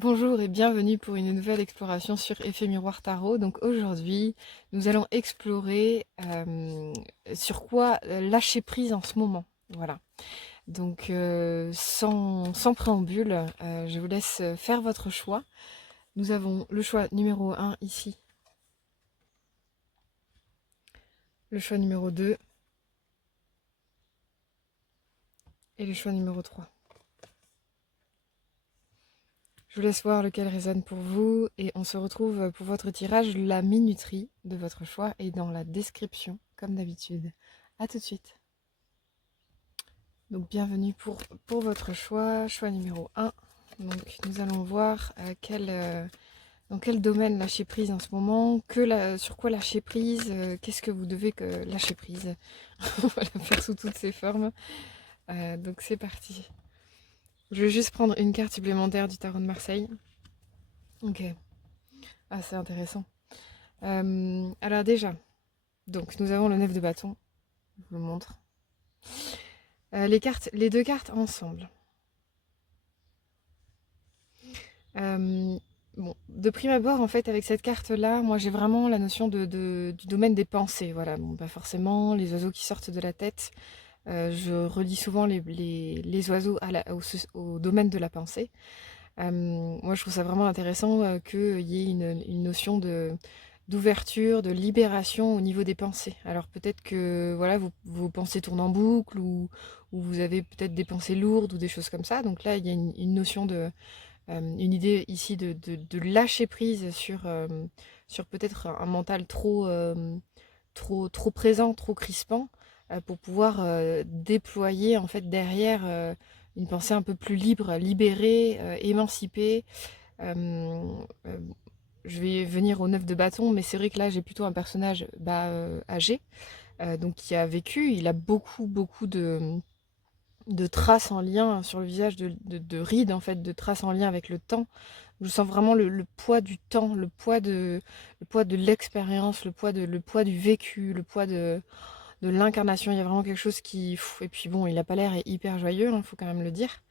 Bonjour et bienvenue pour une nouvelle exploration sur Effet Miroir Tarot. Donc aujourd'hui, nous allons explorer sur quoi lâcher prise en ce moment. Voilà. Donc sans préambule, je vous laisse faire votre choix. Nous avons le choix numéro 1 ici, le choix numéro 2 et le choix numéro 3. Je vous laisse voir lequel résonne pour vous et on se retrouve pour votre tirage. La minuterie de votre choix est dans la description, comme d'habitude. A tout de suite. Donc bienvenue pour votre choix numéro 1. Donc nous allons voir dans quel domaine lâcher prise en ce moment, sur quoi lâcher prise, qu'est-ce que vous devez lâcher prise. On va le faire sous toutes ses formes. Donc c'est parti. Je vais juste prendre une carte supplémentaire du tarot de Marseille. Ok. Ah, c'est intéressant. Alors déjà, donc nous avons le 9 de bâton. Je vous le montre. Les deux cartes ensemble. Bon, de prime abord, en fait, avec cette carte-là, moi j'ai vraiment la notion du domaine des pensées. Voilà, bon, pas forcément les oiseaux qui sortent de la tête. Je relie souvent les oiseaux au domaine de la pensée. Moi je trouve ça vraiment intéressant qu'il y ait une notion d'ouverture, de libération au niveau des pensées. Alors peut-être que voilà, vos pensées tournent en boucle ou vous avez peut-être des pensées lourdes ou des choses comme ça. Donc là, il y a une notion une idée ici de lâcher prise sur peut-être un mental trop présent, trop crispant, pour pouvoir déployer en fait derrière une pensée un peu plus libre, libérée, émancipée. Euh, euh, je vais venir au 9 de bâton, mais c'est vrai que là j'ai plutôt un personnage âgé, donc qui a vécu, il a beaucoup de traces en lien sur le visage, de rides en fait, de traces en lien avec le temps. Je sens vraiment le poids du temps, le poids de l'expérience, le poids du vécu, le poids de l'incarnation. Il y a vraiment quelque chose qui... Et puis bon, il n'a pas l'air hyper joyeux, il faut quand même le dire.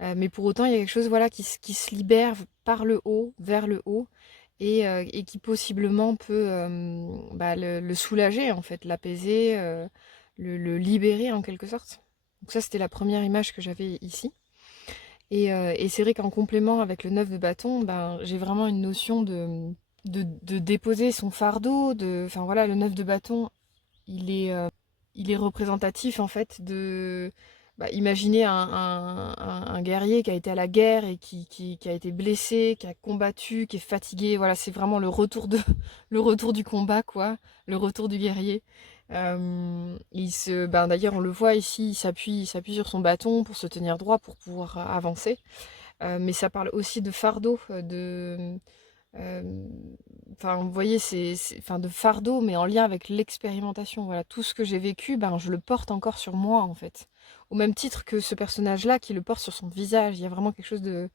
Mais pour autant, il y a quelque chose voilà, qui se libère par le haut, vers le haut, et qui possiblement peut le soulager, en fait, l'apaiser, le libérer en quelque sorte. Donc ça, c'était la première image que j'avais ici. Et c'est vrai qu'en complément avec le 9 de bâton, ben, j'ai vraiment une notion de déposer son fardeau. Enfin voilà, le 9 de bâton, il est représentatif en fait de... imaginez un guerrier qui a été à la guerre et qui a été blessé, qui a combattu, qui est fatigué. Voilà, c'est vraiment le retour du combat, quoi, le retour du guerrier. D'ailleurs, on le voit ici, il s'appuie sur son bâton pour se tenir droit, pour pouvoir avancer. Mais ça parle aussi de fardeau, euh, enfin, vous voyez, enfin, de fardeau, mais en lien avec l'expérimentation. Voilà, tout ce que j'ai vécu, ben, je le porte encore sur moi, en fait. Au même titre que ce personnage-là qui le porte sur son visage. Il y a vraiment quelque chose de...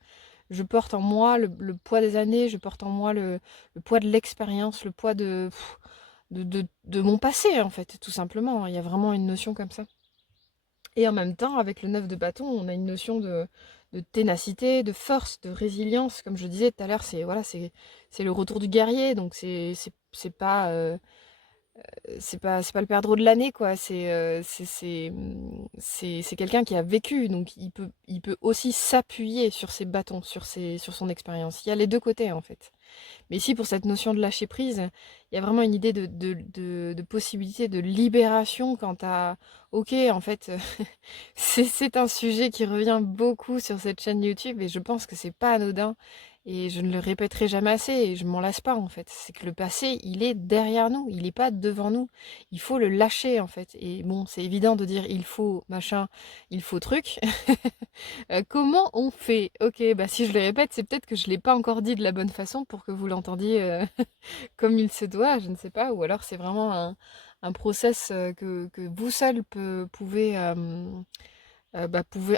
Je porte en moi le poids des années, je porte en moi le poids de l'expérience, le poids de mon passé, en fait, tout simplement. Il y a vraiment une notion comme ça. Et en même temps, avec le 9 de bâton, on a une notion de ténacité, de force, de résilience. Comme je disais tout à l'heure, c'est le retour du guerrier, donc c'est pas le perdreau de l'année, quoi. C'est quelqu'un qui a vécu, donc il peut aussi s'appuyer sur ses bâtons, sur son expérience. Il y a les deux côtés, en fait. Mais ici, pour cette notion de lâcher prise, il y a vraiment une idée de possibilité de libération quant à, ok, en fait, c'est un sujet qui revient beaucoup sur cette chaîne YouTube et je pense que c'est pas anodin et je ne le répéterai jamais assez et je m'en lasse pas en fait. C'est que le passé, il est derrière nous, il n'est pas devant nous. Il faut le lâcher en fait. Et bon, c'est évident de dire il faut machin, il faut truc. Comment on fait? Ok, bah si je le répète, c'est peut-être que je l'ai pas encore dit de la bonne façon pour que vous l'entendiez comme il se doit, je ne sais pas. Ou alors c'est vraiment un process que vous seul pouvez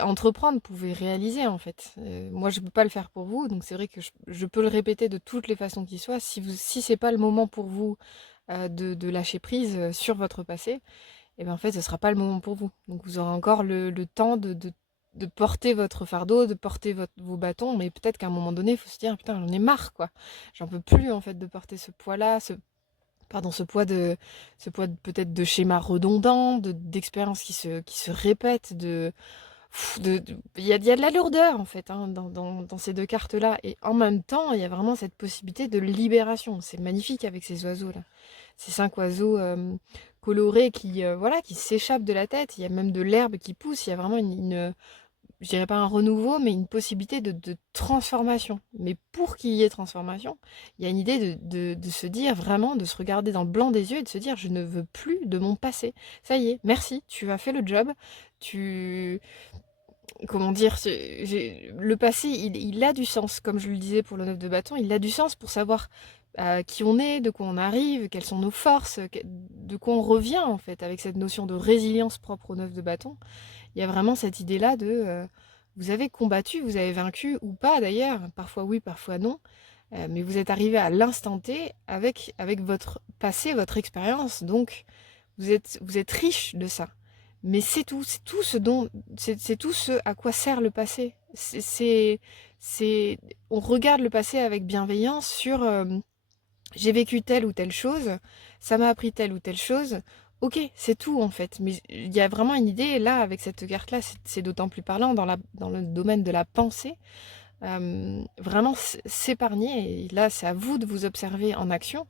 entreprendre, pouvez réaliser en fait. Moi je ne peux pas le faire pour vous, donc c'est vrai que je peux le répéter de toutes les façons qui soient. Si c'est pas le moment pour vous de lâcher prise sur votre passé, et bien en fait ce sera pas le moment pour vous. Donc vous aurez encore le temps de porter votre fardeau, de porter vos bâtons, mais peut-être qu'à un moment donné, il faut se dire, putain, j'en ai marre, quoi. J'en peux plus, en fait, de porter ce poids-là, ce poids peut-être de schémas redondants, d'expériences qui se répètent, il y a de la lourdeur, en fait, hein, dans ces deux cartes-là. Et en même temps, il y a vraiment cette possibilité de libération. C'est magnifique avec ces oiseaux-là. Ces 5 oiseaux colorés voilà, qui s'échappent de la tête. Il y a même de l'herbe qui pousse. Il y a vraiment je dirais pas un renouveau, mais une possibilité de transformation. Mais pour qu'il y ait transformation, il y a une idée de se dire vraiment, de se regarder dans le blanc des yeux et de se dire, je ne veux plus de mon passé. Ça y est, merci, tu as fait le job. Tu... Comment dire, le passé, il a du sens, comme je le disais pour le 9 de bâton, il a du sens pour savoir qui on est, de quoi on arrive, quelles sont nos forces, de quoi on revient en fait, avec cette notion de résilience propre au 9 de bâton. Il y a vraiment cette idée-là vous avez combattu, vous avez vaincu ou pas d'ailleurs, parfois oui, parfois non, mais vous êtes arrivé à l'instant T avec votre passé, votre expérience, donc vous êtes riche de ça. Mais c'est tout c'est tout ce à quoi sert le passé. On regarde le passé avec bienveillance sur j'ai vécu telle ou telle chose, ça m'a appris telle ou telle chose. Ok, c'est tout en fait. Mais il y a vraiment une idée, là, avec cette carte-là, c'est d'autant plus parlant dans le domaine de la pensée. Vraiment s'épargner, et là, c'est à vous de vous observer en action.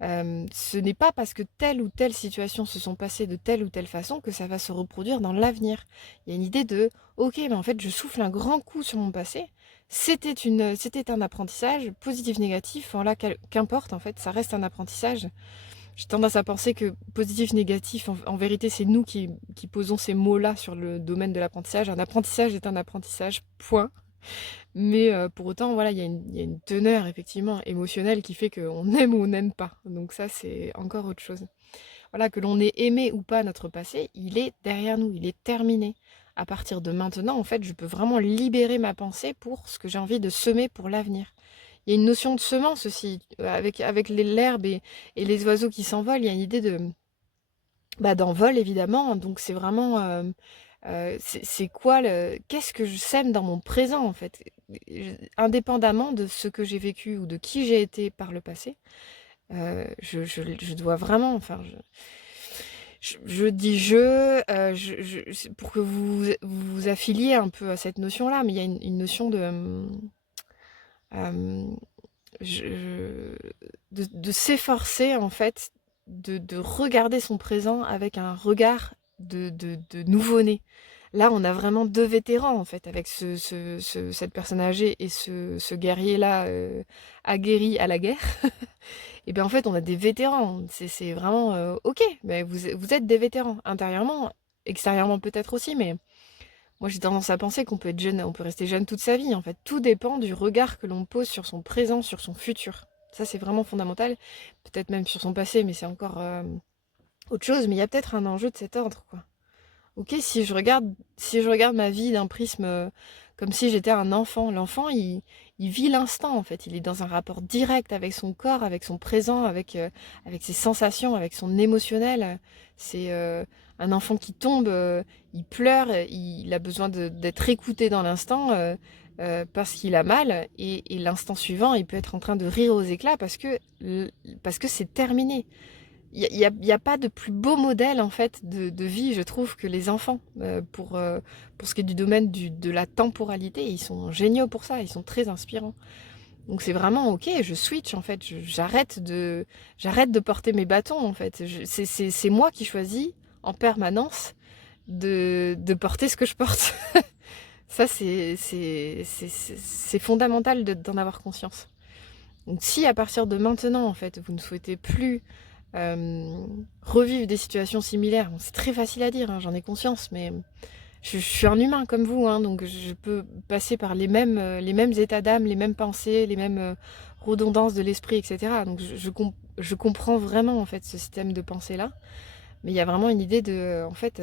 Ce n'est pas parce que telle ou telle situation se sont passées de telle ou telle façon que ça va se reproduire dans l'avenir. Il y a une idée de, ok, mais en fait, je souffle un grand coup sur mon passé. C'était un apprentissage, positif, négatif. Voilà, qu'importe, en fait, ça reste un apprentissage. J'ai tendance à penser que positif, négatif, en vérité, c'est nous qui posons ces mots-là sur le domaine de l'apprentissage. Un apprentissage est un apprentissage, point. Mais pour autant, voilà, il y a une teneur effectivement émotionnelle qui fait qu'on aime ou on n'aime pas. Donc ça, c'est encore autre chose. Voilà, que l'on ait aimé ou pas notre passé, il est derrière nous, il est terminé. À partir de maintenant, en fait, je peux vraiment libérer ma pensée pour ce que j'ai envie de semer pour l'avenir. Il y a une notion de semence aussi, avec l'herbe et les oiseaux qui s'envolent, il y a une idée d'envol évidemment. Donc c'est vraiment c'est quoi qu'est-ce que je sème dans mon présent en fait, indépendamment de ce que j'ai vécu ou de qui j'ai été par le passé. Je dois vraiment, enfin, je dis c'est pour que vous affiliez un peu à cette notion-là, mais il y a une notion euh, je- de s'efforcer en fait de regarder son présent avec un regard de nouveau-né. Là, on a vraiment deux vétérans en fait, avec cette personne âgée et ce guerrier-là aguerri à la guerre. Et bien en fait, on a des vétérans. C'est vraiment ok, mais vous êtes des vétérans intérieurement, extérieurement peut-être aussi, mais moi, j'ai tendance à penser qu'on peut être jeune, on peut rester jeune toute sa vie. En fait, tout dépend du regard que l'on pose sur son présent, sur son futur. Ça, c'est vraiment fondamental. Peut-être même sur son passé, mais c'est encore autre chose. Mais il y a peut-être un enjeu de cet ordre, quoi. Ok, si je regarde ma vie d'un prisme comme si j'étais un enfant, l'enfant, il vit l'instant, en fait. Il est dans un rapport direct avec son corps, avec son présent, avec ses sensations, avec son émotionnel. C'est un enfant qui tombe, il pleure, il a besoin d'être écouté dans l'instant parce qu'il a mal. Et l'instant suivant, il peut être en train de rire aux éclats parce que c'est terminé. Il y a pas de plus beau modèle en fait de vie, je trouve, que les enfants. Pour ce qui est du domaine de la temporalité, ils sont géniaux pour ça, ils sont très inspirants. Donc c'est vraiment ok, je switch en fait, j'arrête de porter mes bâtons en fait. C'est moi qui choisis en permanence de porter ce que je porte. Ça c'est fondamental d'en avoir conscience. Donc si à partir de maintenant en fait vous ne souhaitez plus revivre des situations similaires. Bon, c'est très facile à dire, hein, j'en ai conscience, mais je suis un humain comme vous, hein, donc je peux passer par les mêmes états d'âme, les mêmes pensées, les mêmes redondances de l'esprit, etc. Donc je comprends vraiment en fait ce système de pensée-là, mais il y a vraiment une idée de, en fait,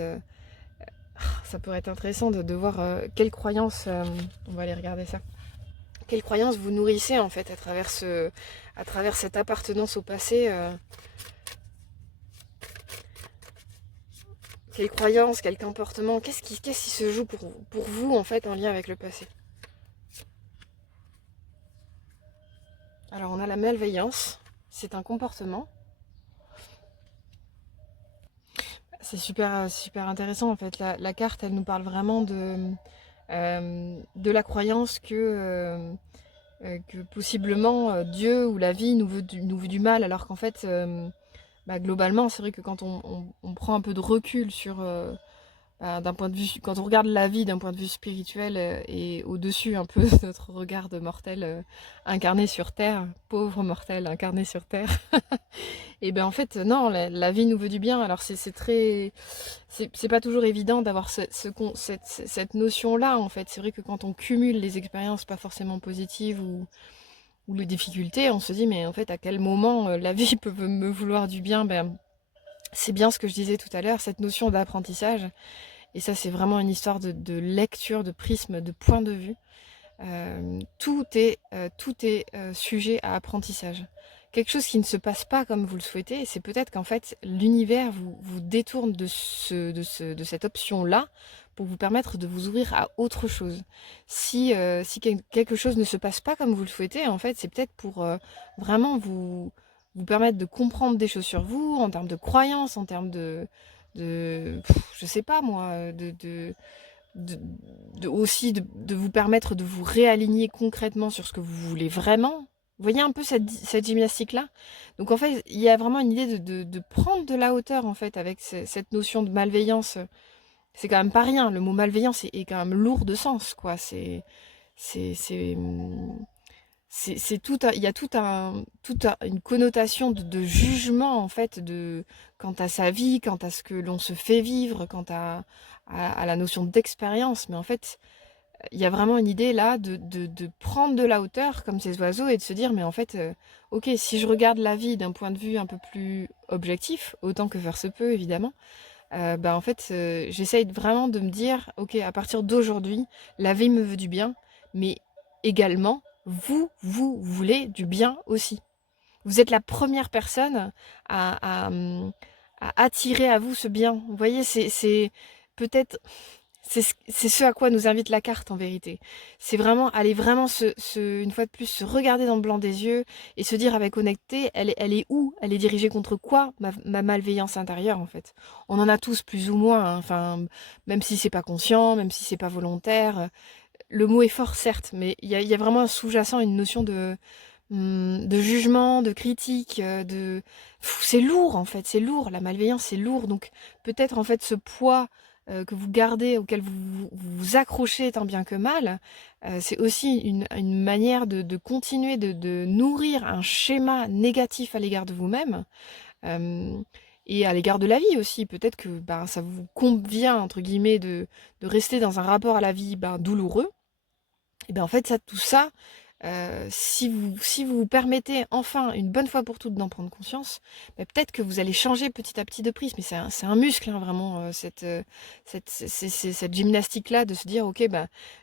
ça pourrait être intéressant de voir quelles croyances, on va aller regarder ça, quelles croyances vous nourrissez en fait à travers cette appartenance au passé. quelles croyances, quel comportement, qu'est-ce qui se joue pour vous en fait en lien avec le passé. Alors on a la malveillance, c'est un comportement. C'est super intéressant en fait. La carte, elle nous parle vraiment de la croyance que possiblement Dieu ou la vie nous veut du mal, alors qu'en fait, globalement, c'est vrai que quand on prend un peu de recul sur, d'un point de vue, quand on regarde la vie d'un point de vue spirituel et au-dessus un peu de notre regard de mortel incarné sur Terre, pauvre mortel incarné sur Terre, et ben en fait non, la vie nous veut du bien. Alors c'est très, c'est pas toujours évident d'avoir cette notion-là en fait. C'est vrai que quand on cumule les expériences pas forcément positives ou les difficultés, on se dit mais en fait à quel moment la vie peut me vouloir du bien. Ben c'est bien ce que je disais tout à l'heure, cette notion d'apprentissage. Et ça, c'est vraiment une histoire de lecture, de prisme, de point de vue. Tout est sujet à apprentissage. Quelque chose qui ne se passe pas comme vous le souhaitez, c'est peut-être qu'en fait, l'univers vous détourne de cette option-là pour vous permettre de vous ouvrir à autre chose. Si quelque chose ne se passe pas comme vous le souhaitez, en fait, c'est peut-être pour vraiment vous permettre de comprendre des choses sur vous, en termes de croyances, en termes je sais pas moi, aussi de vous permettre de vous réaligner concrètement sur ce que vous voulez vraiment. Vous voyez un peu cette gymnastique-là. Donc en fait, il y a vraiment une idée de prendre de la hauteur en fait avec cette notion de malveillance. C'est quand même pas rien. Le mot malveillance est quand même lourd de sens, quoi. C'est, c'est, il y a une connotation de jugement en fait quant à sa vie, quant à ce que l'on se fait vivre, quant à la notion d'expérience. Mais en fait, il y a vraiment une idée là de prendre de la hauteur comme ces oiseaux et de se dire mais en fait, ok, si je regarde la vie d'un point de vue un peu plus objectif, autant que faire se peut évidemment, en fait, j'essaye vraiment de me dire ok, à partir d'aujourd'hui, la vie me veut du bien, mais également vous voulez du bien aussi. Vous êtes la première personne à attirer à vous ce bien. Vous voyez, c'est peut-être c'est ce à quoi nous invite la carte en vérité. C'est vraiment aller vraiment une fois de plus se regarder dans le blanc des yeux et se dire avec honnêteté, elle est où? Elle est dirigée contre quoi ma malveillance intérieure en fait. On en a tous plus ou moins, hein. Enfin, même si c'est pas conscient, même si c'est pas volontaire. Le mot est fort certes, mais il y a vraiment un sous-jacent, une notion de jugement, de critique, c'est lourd en fait, c'est lourd, la malveillance c'est lourd, donc peut-être en fait ce poids que vous gardez, auquel vous accrochez tant bien que mal, c'est aussi une manière de continuer de nourrir un schéma négatif à l'égard de vous-même, euh, et à l'égard de la vie aussi. Peut-être que ça vous convient, entre guillemets, de rester dans un rapport à la vie douloureux, et bien en fait tout ça, si vous vous permettez enfin une bonne fois pour toutes d'en prendre conscience, peut-être que vous allez changer petit à petit de prise. Mais c'est un muscle, hein, vraiment, cette gymnastique-là de se dire ok,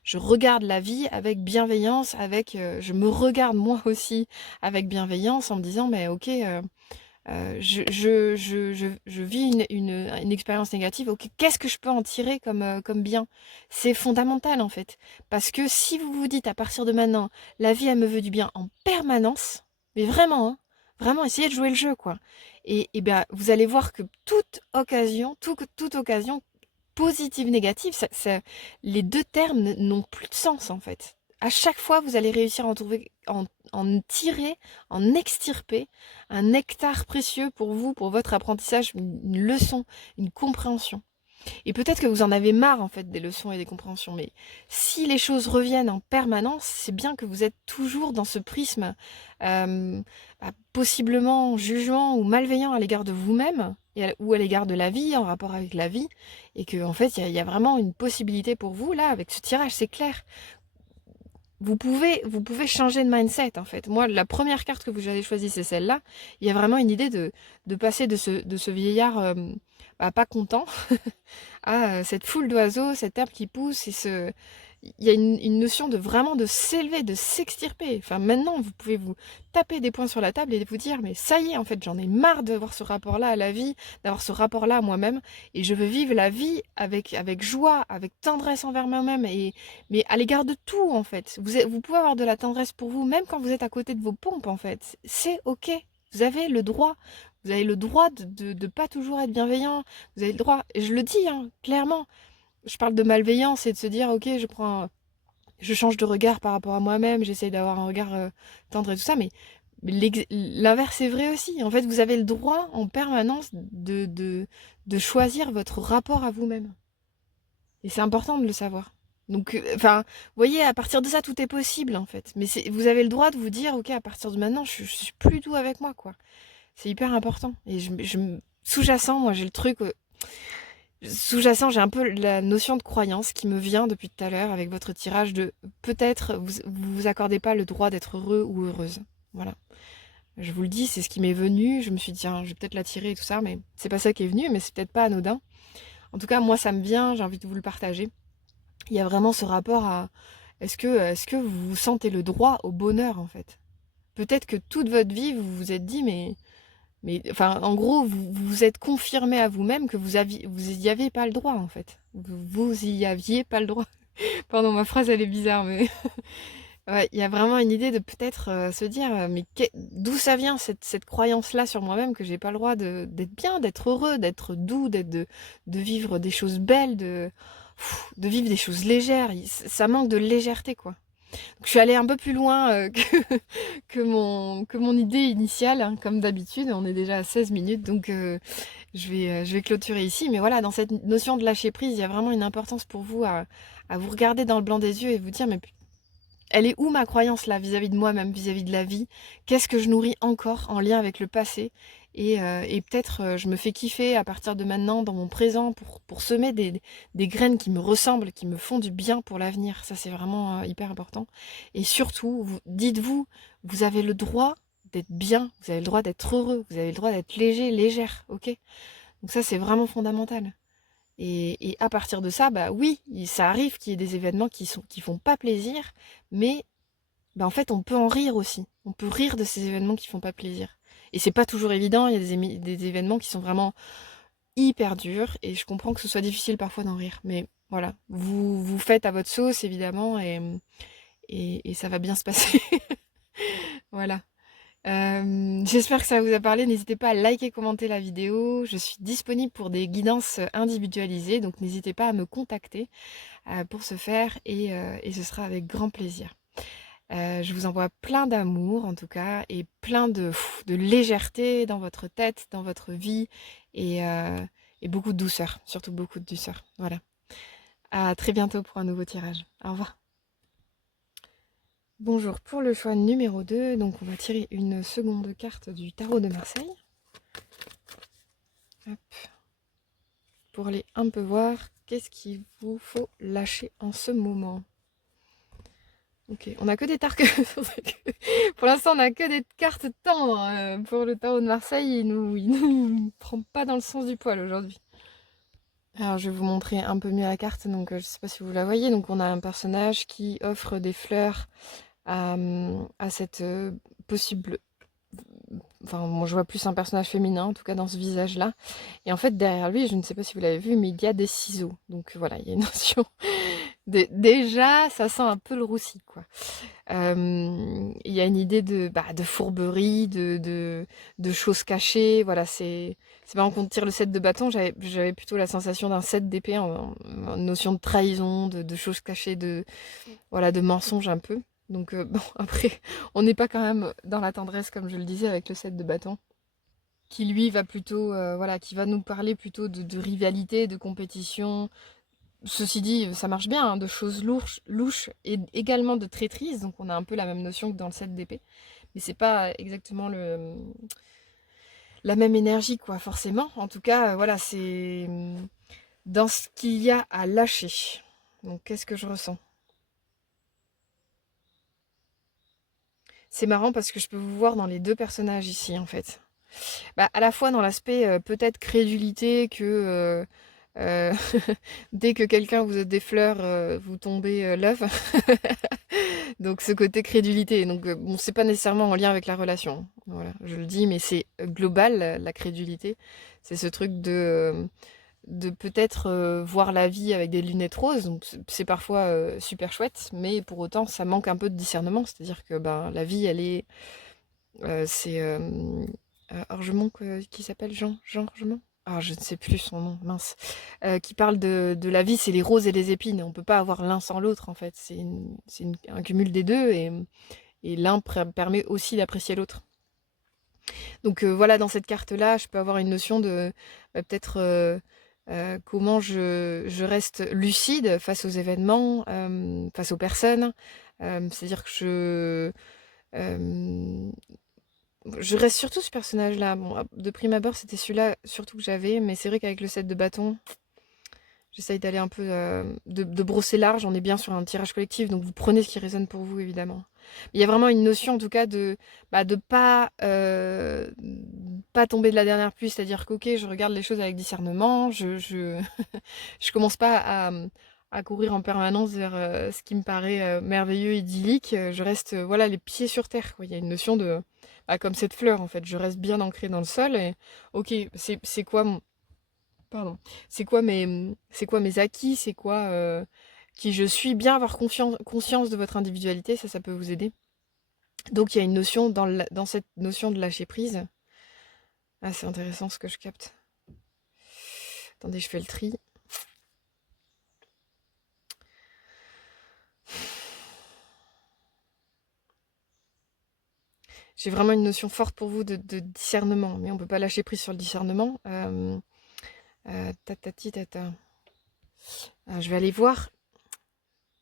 je regarde la vie avec bienveillance, je me regarde moi aussi avec bienveillance en me disant mais ok, je vis une expérience négative, ok, qu'est-ce que je peux en tirer comme bien? C'est fondamental en fait. Parce que si vous vous dites à partir de maintenant, la vie elle me veut du bien en permanence, mais vraiment, hein, vraiment essayez de jouer le jeu quoi. Et bien vous allez voir que toute occasion, positive, négative, les deux termes n'ont plus de sens en fait. À chaque fois, vous allez réussir à en tirer, en extirper un nectar précieux pour vous, pour votre apprentissage, une leçon, une compréhension. Et peut-être que vous en avez marre en fait des leçons et des compréhensions, mais si les choses reviennent en permanence, c'est bien que vous êtes toujours dans ce prisme possiblement jugement ou malveillant à l'égard de vous-même ou à l'égard de la vie, en rapport avec la vie, et que en fait il y a vraiment une possibilité pour vous là avec ce tirage, c'est clair. Vous pouvez changer de mindset en fait. Moi, la première carte que vous avez choisie, c'est celle-là. Il y a vraiment une idée de passer de ce vieillard pas content à cette foule d'oiseaux, cette herbe qui pousse. il y a une notion de vraiment de s'élever, de s'extirper. Enfin, maintenant, vous pouvez vous taper des poings sur la table et vous dire, mais ça y est, en fait, j'en ai marre d'avoir ce rapport-là à la vie, d'avoir ce rapport-là à moi-même, et je veux vivre la vie avec joie, avec tendresse envers moi-même, mais à l'égard de tout, en fait. Vous pouvez avoir de la tendresse pour vous, même quand vous êtes à côté de vos pompes, en fait. C'est ok. Vous avez le droit. Vous avez le droit de pas toujours être bienveillant. Vous avez le droit, et je le dis, hein, clairement. Je parle de malveillance et de se dire, ok, je change de regard par rapport à moi-même, j'essaie d'avoir un regard tendre et tout ça, mais l'inverse est vrai aussi. En fait, vous avez le droit en permanence de choisir votre rapport à vous-même. Et c'est important de le savoir. Donc, enfin, vous voyez, à partir de ça, tout est possible, en fait. Mais vous avez le droit de vous dire, ok, à partir de maintenant, je suis plus doux avec moi, quoi. C'est hyper important. Et sous-jacent, moi, j'ai le truc... sous-jacent, j'ai un peu la notion de croyance qui me vient depuis tout à l'heure avec votre tirage de peut-être vous accordez pas le droit d'être heureux ou heureuse. Voilà. Je vous le dis, c'est ce qui m'est venu. Je me suis dit, tiens, je vais peut-être la tirer et tout ça, mais c'est pas ça qui est venu, mais c'est peut-être pas anodin. En tout cas, moi, ça me vient, j'ai envie de vous le partager. Il y a vraiment ce rapport à est-ce que vous vous sentez le droit au bonheur, en fait? Peut-être que toute votre vie, vous vous êtes dit, mais enfin, en gros, vous vous êtes confirmé à vous-même que vous y aviez pas le droit, en fait. Vous y aviez pas le droit. Pardon, ma phrase, elle est bizarre, mais ouais, il y a vraiment une idée de peut-être se dire, mais d'où ça vient cette croyance-là sur moi-même que j'ai pas le droit d'être bien, d'être heureux, d'être doux, de vivre des choses belles, de vivre des choses légères. Ça manque de légèreté, quoi. Donc, je suis allée un peu plus loin que mon idée initiale, hein, comme d'habitude. On est déjà à 16 minutes, donc je vais clôturer ici. Mais voilà, dans cette notion de lâcher prise, il y a vraiment une importance pour vous à vous regarder dans le blanc des yeux et vous dire, mais elle est où ma croyance là vis-à-vis de moi-même, vis-à-vis de la vie? Qu'est-ce que je nourris encore en lien avec le passé? Et peut-être je me fais kiffer à partir de maintenant dans mon présent pour semer des graines qui me ressemblent, qui me font du bien pour l'avenir. Ça c'est vraiment hyper important. Et surtout, dites-vous, vous avez le droit d'être bien, vous avez le droit d'être heureux, vous avez le droit d'être léger, légère, ok? Donc ça c'est vraiment fondamental. Et à partir de ça, bah oui, ça arrive qu'il y ait des événements qui font pas plaisir, mais bah en fait on peut en rire aussi. On peut rire de ces événements qui font pas plaisir. Et c'est pas toujours évident, il y a des événements qui sont vraiment hyper durs, et je comprends que ce soit difficile parfois d'en rire. Mais voilà, vous faites à votre sauce évidemment, et ça va bien se passer. Voilà. J'espère que ça vous a parlé. N'hésitez pas à liker, commenter la vidéo. Je suis disponible pour des guidances individualisées, donc n'hésitez pas à me contacter pour ce faire, et ce sera avec grand plaisir. Je vous envoie plein d'amour en tout cas, et plein de légèreté dans votre tête, dans votre vie, et beaucoup de douceur, surtout beaucoup de douceur. Voilà. À très bientôt pour un nouveau tirage. Au revoir. Bonjour, pour le choix numéro 2, donc on va tirer une seconde carte du tarot de Marseille. Hop. Pour aller un peu voir qu'est-ce qu'il vous faut lâcher en ce moment. Ok, on a que des tartes. Pour l'instant, on a que des cartes tendres. Pour le tarot de Marseille, il nous prend pas dans le sens du poil aujourd'hui. Alors, je vais vous montrer un peu mieux la carte. Donc, je sais pas si vous la voyez. Donc, on a un personnage qui offre des fleurs à cette possible... Enfin, moi je vois plus un personnage féminin, en tout cas dans ce visage-là. Et en fait, derrière lui, je ne sais pas si vous l'avez vu, mais il y a des ciseaux. Donc voilà, il y a une notion... Déjà, ça sent un peu le roussi, quoi. Il y a une idée de fourberie, de choses cachées. Voilà, c'est marrant qu'on tire le 7 de bâton. J'avais plutôt la sensation d'un 7 d'épée, en notion de trahison, de choses cachées, voilà, de mensonges un peu. Donc bon, après, on n'est pas quand même dans la tendresse, comme je le disais, avec le 7 de bâton, qui lui va plutôt, voilà, qui va nous parler plutôt de rivalité, de compétition. Ceci dit, ça marche bien, hein, de choses louches, et également de traîtrise. Donc on a un peu la même notion que dans le 7 d'épée. Mais c'est pas exactement la même énergie, quoi, forcément. En tout cas, voilà, c'est dans ce qu'il y a à lâcher. Donc qu'est-ce que je ressens? C'est marrant parce que je peux vous voir dans les deux personnages ici, en fait. Bah, à la fois dans l'aspect peut-être crédulité que Euh, dès que quelqu'un vous a des fleurs, vous tombez l'œuf. Donc ce côté crédulité. Donc bon, c'est pas nécessairement en lien avec la relation. Voilà, je le dis, mais c'est global la crédulité. C'est ce truc de peut-être voir la vie avec des lunettes roses. Donc c'est parfois super chouette, mais pour autant ça manque un peu de discernement. C'est-à-dire que ben la vie, elle est, c'est Orgemont qui s'appelle Jean Orgemont. Ah, je ne sais plus son nom, mince. Qui parle de la vie, c'est les roses et les épines. On peut pas avoir l'un sans l'autre, en fait. Un cumul des deux, et l'un permet aussi d'apprécier l'autre. Donc voilà, dans cette carte-là, je peux avoir une notion de peut-être comment je reste lucide face aux événements, face aux personnes. C'est-à-dire que euh, je reste surtout ce personnage-là. Bon, de prime abord, c'était celui-là surtout que j'avais, mais c'est vrai qu'avec le set de bâton, j'essaye d'aller un peu de brosser large. On est bien sur un tirage collectif, donc vous prenez ce qui résonne pour vous, évidemment. Il y a vraiment une notion, en tout cas, de pas tomber de la dernière pluie, c'est-à-dire qu'ok, je regarde les choses avec discernement, je commence pas à courir en permanence vers ce qui me paraît merveilleux, idyllique. Je reste, voilà, les pieds sur terre, quoi. Il y a une notion de, comme cette fleur, en fait. Je reste bien ancrée dans le sol et, ok, c'est quoi pardon, c'est quoi mes acquis, c'est quoi qui je suis, bien avoir conscience de votre individualité, ça peut vous aider. Donc il y a une notion dans cette notion de lâcher prise. Ah, c'est intéressant ce que je capte. Attendez, je fais le tri. J'ai vraiment une notion forte pour vous de discernement, mais on peut pas lâcher prise sur le discernement. Tatati tata. Je vais aller voir.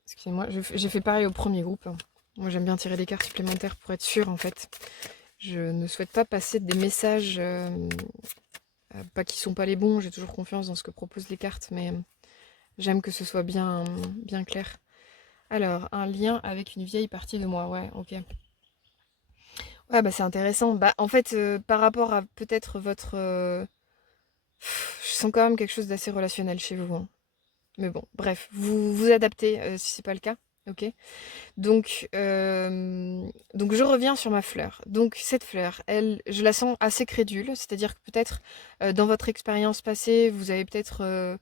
Excusez-moi, j'ai fait pareil au premier groupe. Moi, j'aime bien tirer des cartes supplémentaires pour être sûre, en fait. Je ne souhaite pas passer des messages, pas qui sont pas les bons. J'ai toujours confiance dans ce que proposent les cartes, mais j'aime que ce soit bien, bien clair. Alors, un lien avec une vieille partie de moi. Ouais, ok. Ouais, bah c'est intéressant. Bah, en fait, par rapport à peut-être votre... je sens quand même quelque chose d'assez relationnel chez vous, hein. Mais bon, bref, vous vous adaptez si c'est pas le cas. Ok. Donc je reviens sur ma fleur. Donc cette fleur, elle, je la sens assez crédule, c'est-à-dire que peut-être dans votre expérience passée, vous avez peut-être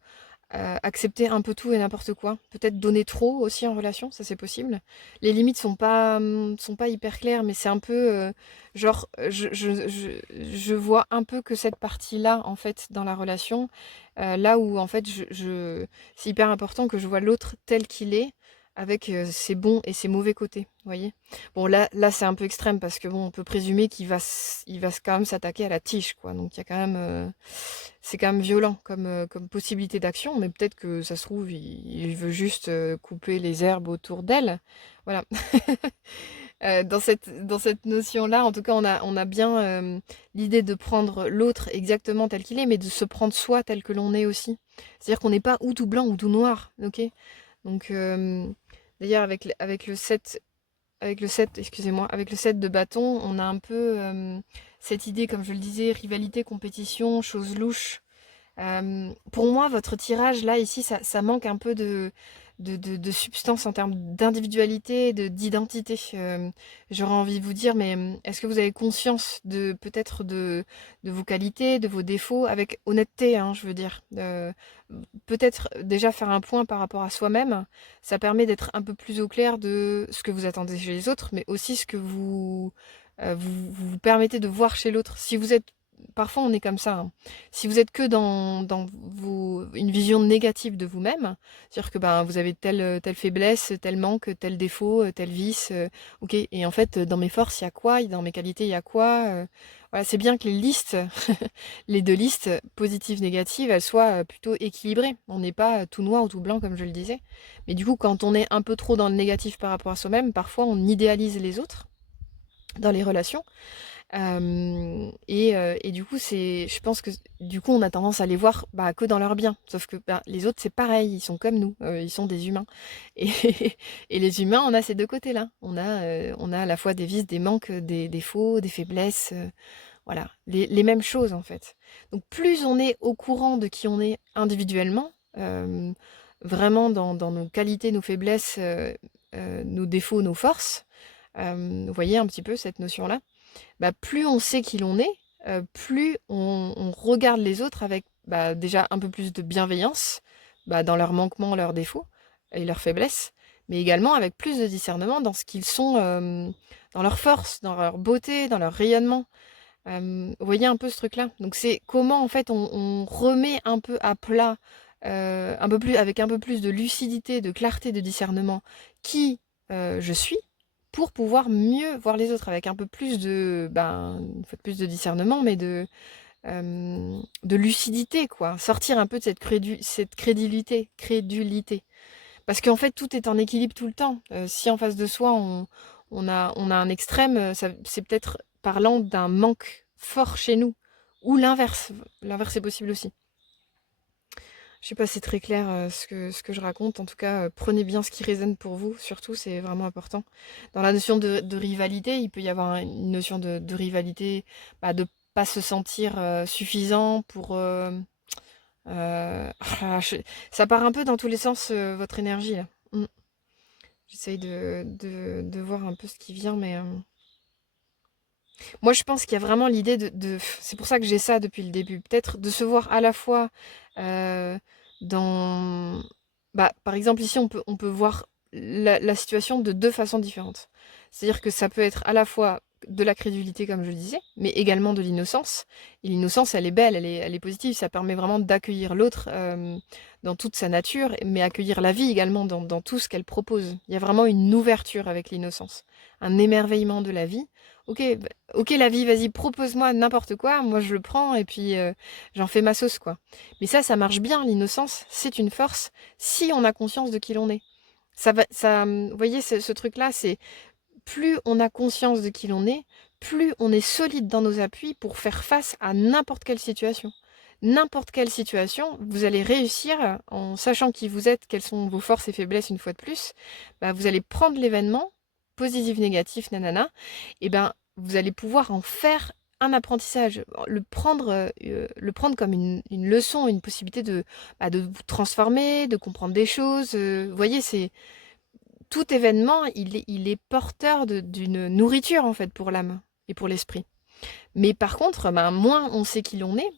accepté un peu tout et n'importe quoi. Peut-être donner trop aussi en relation, ça c'est possible. Les limites sont pas hyper claires, mais c'est un peu genre, je vois un peu que cette partie-là, en fait, dans la relation, là où en fait, c'est hyper important que je vois l'autre tel qu'il est, avec ses bons et ses mauvais côtés, vous voyez. Bon, là c'est un peu extrême parce que bon, on peut présumer il va quand même s'attaquer à la tige, quoi. Donc il y a quand même, c'est quand même violent comme possibilité d'action, mais peut-être que ça se trouve, il veut juste couper les herbes autour d'elle. Voilà. Dans cette notion-là, en tout cas, on a bien l'idée de prendre l'autre exactement tel qu'il est, mais de se prendre soi tel que l'on est aussi. C'est-à-dire qu'on n'est pas ou tout blanc ou tout noir, ok? Donc, d'ailleurs, avec le set, excusez-moi, avec le set de bâtons, on a un peu cette idée, comme je le disais, rivalité, compétition, chose louche. Pour moi, votre tirage, là, ici, ça manque un peu de substance en termes d'individualité, d'identité. J'aurais envie de vous dire, mais est-ce que vous avez conscience de peut-être de vos qualités, de vos défauts, avec honnêteté, hein, je veux dire. Peut-être déjà faire un point par rapport à soi-même, ça permet d'être un peu plus au clair de ce que vous attendez chez les autres, mais aussi ce que vous permettez de voir chez l'autre. Si vous êtes Parfois, on est comme ça, hein. Si vous êtes que dans une vision négative de vous-même, c'est-à-dire que ben, vous avez telle faiblesse, tel manque, tel défaut, tel vice, ok, et en fait, dans mes forces, il y a quoi? Dans mes qualités, il y a quoi? Voilà, c'est bien que les listes, les deux listes, positives, négatives, elles soient plutôt équilibrées. On n'est pas tout noir ou tout blanc, comme je le disais. Mais du coup, quand on est un peu trop dans le négatif par rapport à soi-même, parfois on idéalise les autres dans les relations. Et du coup, je pense que du coup, on a tendance à les voir bah, que dans leur bien. Sauf que bah, les autres, c'est pareil, ils sont comme nous, ils sont des humains. Et, et les humains, on a ces deux côtés-là. On a à la fois des vices, des manques, des défauts, des faiblesses. Voilà, les mêmes choses en fait. Donc plus on est au courant de qui on est individuellement, vraiment dans nos qualités, nos faiblesses, nos défauts, nos forces, vous voyez un petit peu cette notion-là? Bah, plus on sait qui l'on est, plus on regarde les autres avec, bah, déjà un peu plus de bienveillance, bah, dans leurs manquements, leurs défauts et leurs faiblesses, mais également avec plus de discernement dans ce qu'ils sont, dans leurs forces, dans leur beauté, dans leur rayonnement. Vous voyez un peu ce truc-là? Donc c'est comment en fait on remet un peu à plat, un peu plus avec un peu plus de lucidité, de clarté, de discernement, qui, je suis, pour pouvoir mieux voir les autres avec un peu plus de, ben, une fois de plus de discernement, mais de lucidité quoi. Sortir un peu de cette crédulité. Parce qu'en fait tout est en équilibre tout le temps. Si en face de soi on a un extrême, c'est peut-être parlant d'un manque fort chez nous. Ou l'inverse. L'inverse est possible aussi. Je sais pas si c'est très clair ce que je raconte. En tout cas, prenez bien ce qui résonne pour vous. Surtout, c'est vraiment important. Dans la notion de rivalité, il peut y avoir une notion de rivalité, bah, de pas se sentir suffisant pour... ah, ça part un peu dans tous les sens, votre énergie, là. J'essaye de voir un peu ce qui vient, mais... Moi, je pense qu'il y a vraiment l'idée c'est pour ça que j'ai ça depuis le début. Peut-être de se voir à la fois euh, dans... Bah, par exemple, ici, on peut voir la situation de deux façons différentes. C'est-à-dire que ça peut être à la fois de la crédulité, comme je le disais, mais également de l'innocence. Et l'innocence, elle est belle, elle est positive. Ça permet vraiment d'accueillir l'autre dans toute sa nature, mais accueillir la vie également dans tout ce qu'elle propose. Il y a vraiment une ouverture avec l'innocence, un émerveillement de la vie. Ok, ok la vie, vas-y, propose-moi n'importe quoi, moi je le prends et puis j'en fais ma sauce, quoi. Mais ça marche bien, l'innocence, c'est une force si on a conscience de qui l'on est. Vous voyez, ce truc-là, c'est plus on a conscience de qui l'on est, plus on est solide dans nos appuis pour faire face à n'importe quelle situation. N'importe quelle situation, vous allez réussir en sachant qui vous êtes, quelles sont vos forces et faiblesses une fois de plus. Bah, vous allez prendre l'événement, positif, négatif, nanana, et ben vous allez pouvoir en faire un apprentissage, le prendre comme une leçon, une possibilité de vous transformer, de comprendre des choses. Vous voyez, c'est tout événement, il est porteur d'une nourriture en fait pour l'âme et pour l'esprit. Mais par contre, ben, moins on sait qui l'on est,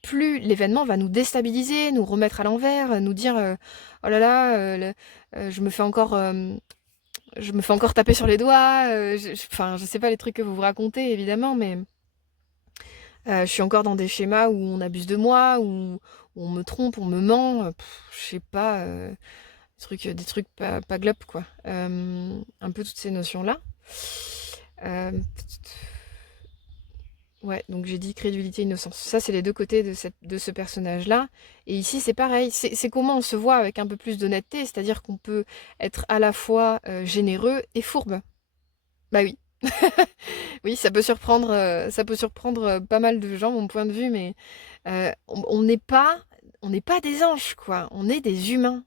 plus l'événement va nous déstabiliser, nous remettre à l'envers, nous dire oh là là, je me fais encore taper sur les doigts. Enfin, je sais pas les trucs que vous vous racontez évidemment, mais je suis encore dans des schémas où on abuse de moi, où on me trompe, on me ment. Je sais pas. Des trucs pas glop, quoi. Un peu toutes ces notions-là. Euh, ouais, donc j'ai dit crédulité, innocence. Ça, c'est les deux côtés de ce personnage-là. Et ici, c'est pareil. C'est comment on se voit avec un peu plus d'honnêteté, c'est-à-dire qu'on peut être à la fois généreux et fourbe. Bah oui. Oui, ça peut surprendre pas mal de gens, mon point de vue, mais on n'est pas des anges, quoi. On est des humains.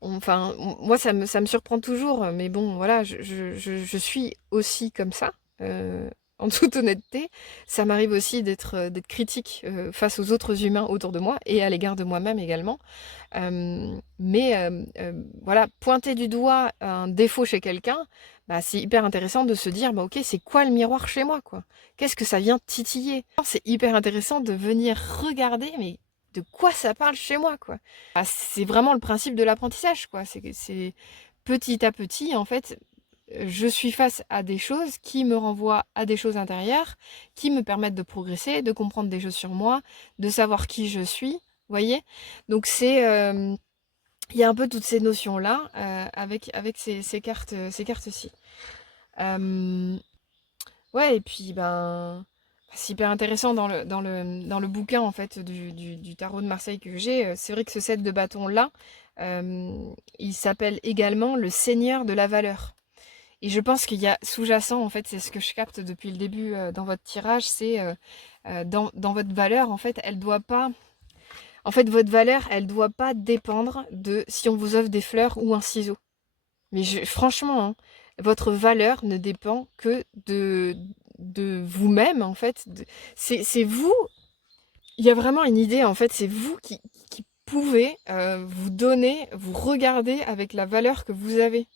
Enfin, moi, ça me surprend toujours, mais bon, voilà, je suis aussi comme ça. En toute honnêteté, ça m'arrive aussi d'être critique face aux autres humains autour de moi et à l'égard de moi-même également. Voilà, pointer du doigt un défaut chez quelqu'un, bah, c'est hyper intéressant de se dire, bah, ok, c'est quoi le miroir chez moi, quoi? Qu'est-ce que ça vient titiller? C'est hyper intéressant de venir regarder, mais de quoi ça parle chez moi, quoi? Ah, c'est vraiment le principe de l'apprentissage, quoi. C'est petit à petit, en fait, je suis face à des choses qui me renvoient à des choses intérieures, qui me permettent de progresser, de comprendre des choses sur moi, de savoir qui je suis, voyez? Donc il y a un peu toutes ces notions-là avec ces cartes-ci. Ouais, et puis ben c'est hyper intéressant dans le bouquin en fait du tarot de Marseille que j'ai. C'est vrai que ce set de bâtons-là, il s'appelle également le Seigneur de la valeur. Et je pense qu'il y a sous-jacent, en fait, c'est ce que je capte depuis le début dans votre tirage, c'est dans votre valeur, en fait, elle doit pas. En fait, votre valeur, elle doit pas dépendre de si on vous offre des fleurs ou un ciseau. Mais franchement, hein, votre valeur ne dépend que de vous-même, en fait. C'est vous, il y a vraiment une idée, en fait, c'est vous qui pouvez vous donner, vous regarder avec la valeur que vous avez.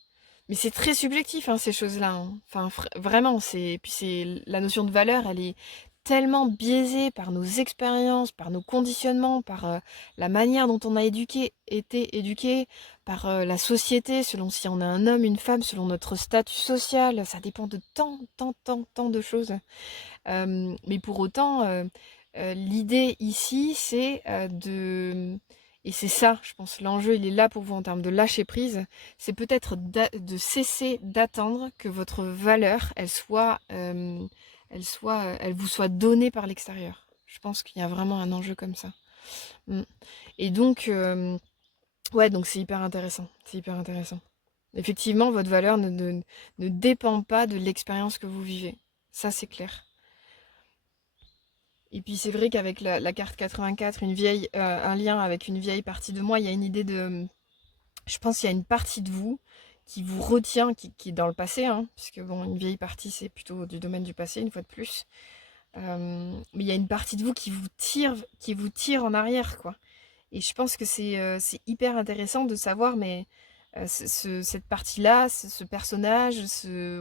Mais c'est très subjectif, hein, ces choses-là, hein. Enfin, vraiment, puis c'est la notion de valeur, elle est tellement biaisée par nos expériences, par nos conditionnements, par la manière dont on a été éduqué, par la société, selon si on est un homme, une femme, selon notre statut social. Ça dépend de tant de choses. Mais pour autant, l'idée ici, c'est de... Et c'est ça, je pense, l'enjeu, il est là pour vous en termes de lâcher prise. C'est peut-être de cesser d'attendre que votre valeur, elle vous soit donnée par l'extérieur. Je pense qu'il y a vraiment un enjeu comme ça. Mm. Et donc, ouais, donc c'est hyper intéressant. C'est hyper intéressant. Effectivement, votre valeur ne dépend pas de l'expérience que vous vivez. Ça, c'est clair. Et puis c'est vrai qu'avec la carte 84, un lien avec une vieille partie de moi, il y a une idée de... Je pense qu'il y a une partie de vous qui vous retient, qui est dans le passé, hein, puisque bon, une vieille partie, c'est plutôt du domaine du passé, une fois de plus. Mais il y a une partie de vous qui vous tire en arrière, quoi. Et je pense que c'est hyper intéressant de savoir, mais cette partie-là, ce personnage,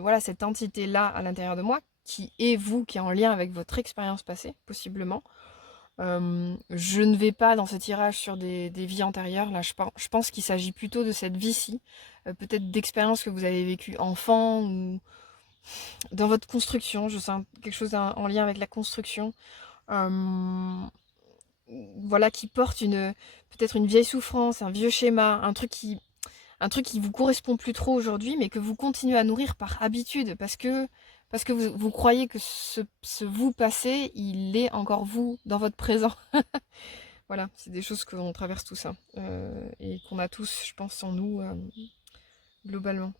voilà, cette entité-là à l'intérieur de moi, qui est vous, qui est en lien avec votre expérience passée, possiblement. Je ne vais pas dans ce tirage sur des vies antérieures. Là, je pense qu'il s'agit plutôt de cette vie-ci, peut-être d'expériences que vous avez vécues enfant ou dans votre construction. Je sens quelque chose en lien avec la construction. Euh, voilà, qui porte peut-être une vieille souffrance, un vieux schéma, un truc qui vous correspond plus trop aujourd'hui, mais que vous continuez à nourrir par habitude, parce que vous croyez que ce vous passé, il est encore vous dans votre présent. Voilà, c'est des choses qu'on traverse tous, hein, et qu'on a tous, je pense, en nous, globalement.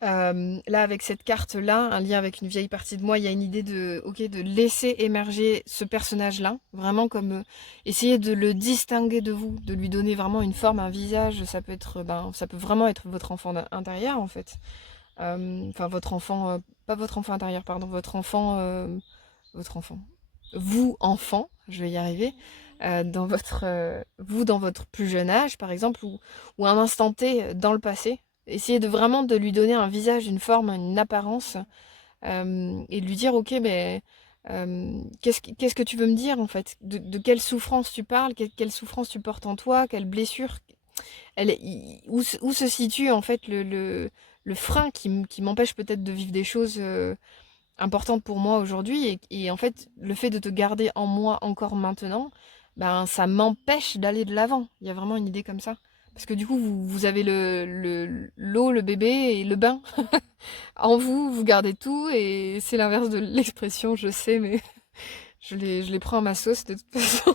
Là, avec cette carte-là, un lien avec une vieille partie de moi, il y a une idée de laisser émerger ce personnage-là, vraiment comme essayer de le distinguer de vous, de lui donner vraiment une forme, un visage. Ça peut être, ça peut vraiment être votre enfant intérieur, en fait. Enfin, votre enfant, pas votre enfant intérieur, pardon, votre enfant. Vous, enfant, je vais y arriver, vous dans votre plus jeune âge, par exemple, ou un instant T dans le passé. Essayez de vraiment de lui donner un visage, une forme, une apparence, et de lui dire, ok, mais qu'est-ce que tu veux me dire en fait? De quelle souffrance tu parles? Quelle souffrance tu portes en toi? Quelle blessure? Où se situe en fait le frein qui m'empêche peut-être de vivre des choses importantes pour moi aujourd'hui? Et en fait, le fait de te garder en moi encore maintenant, ben ça m'empêche d'aller de l'avant. Il y a vraiment une idée comme ça. Parce que du coup, vous avez l'eau, le bébé et le bain. En vous, vous gardez tout et c'est l'inverse de l'expression, je sais, mais je les prends à ma sauce de toute façon.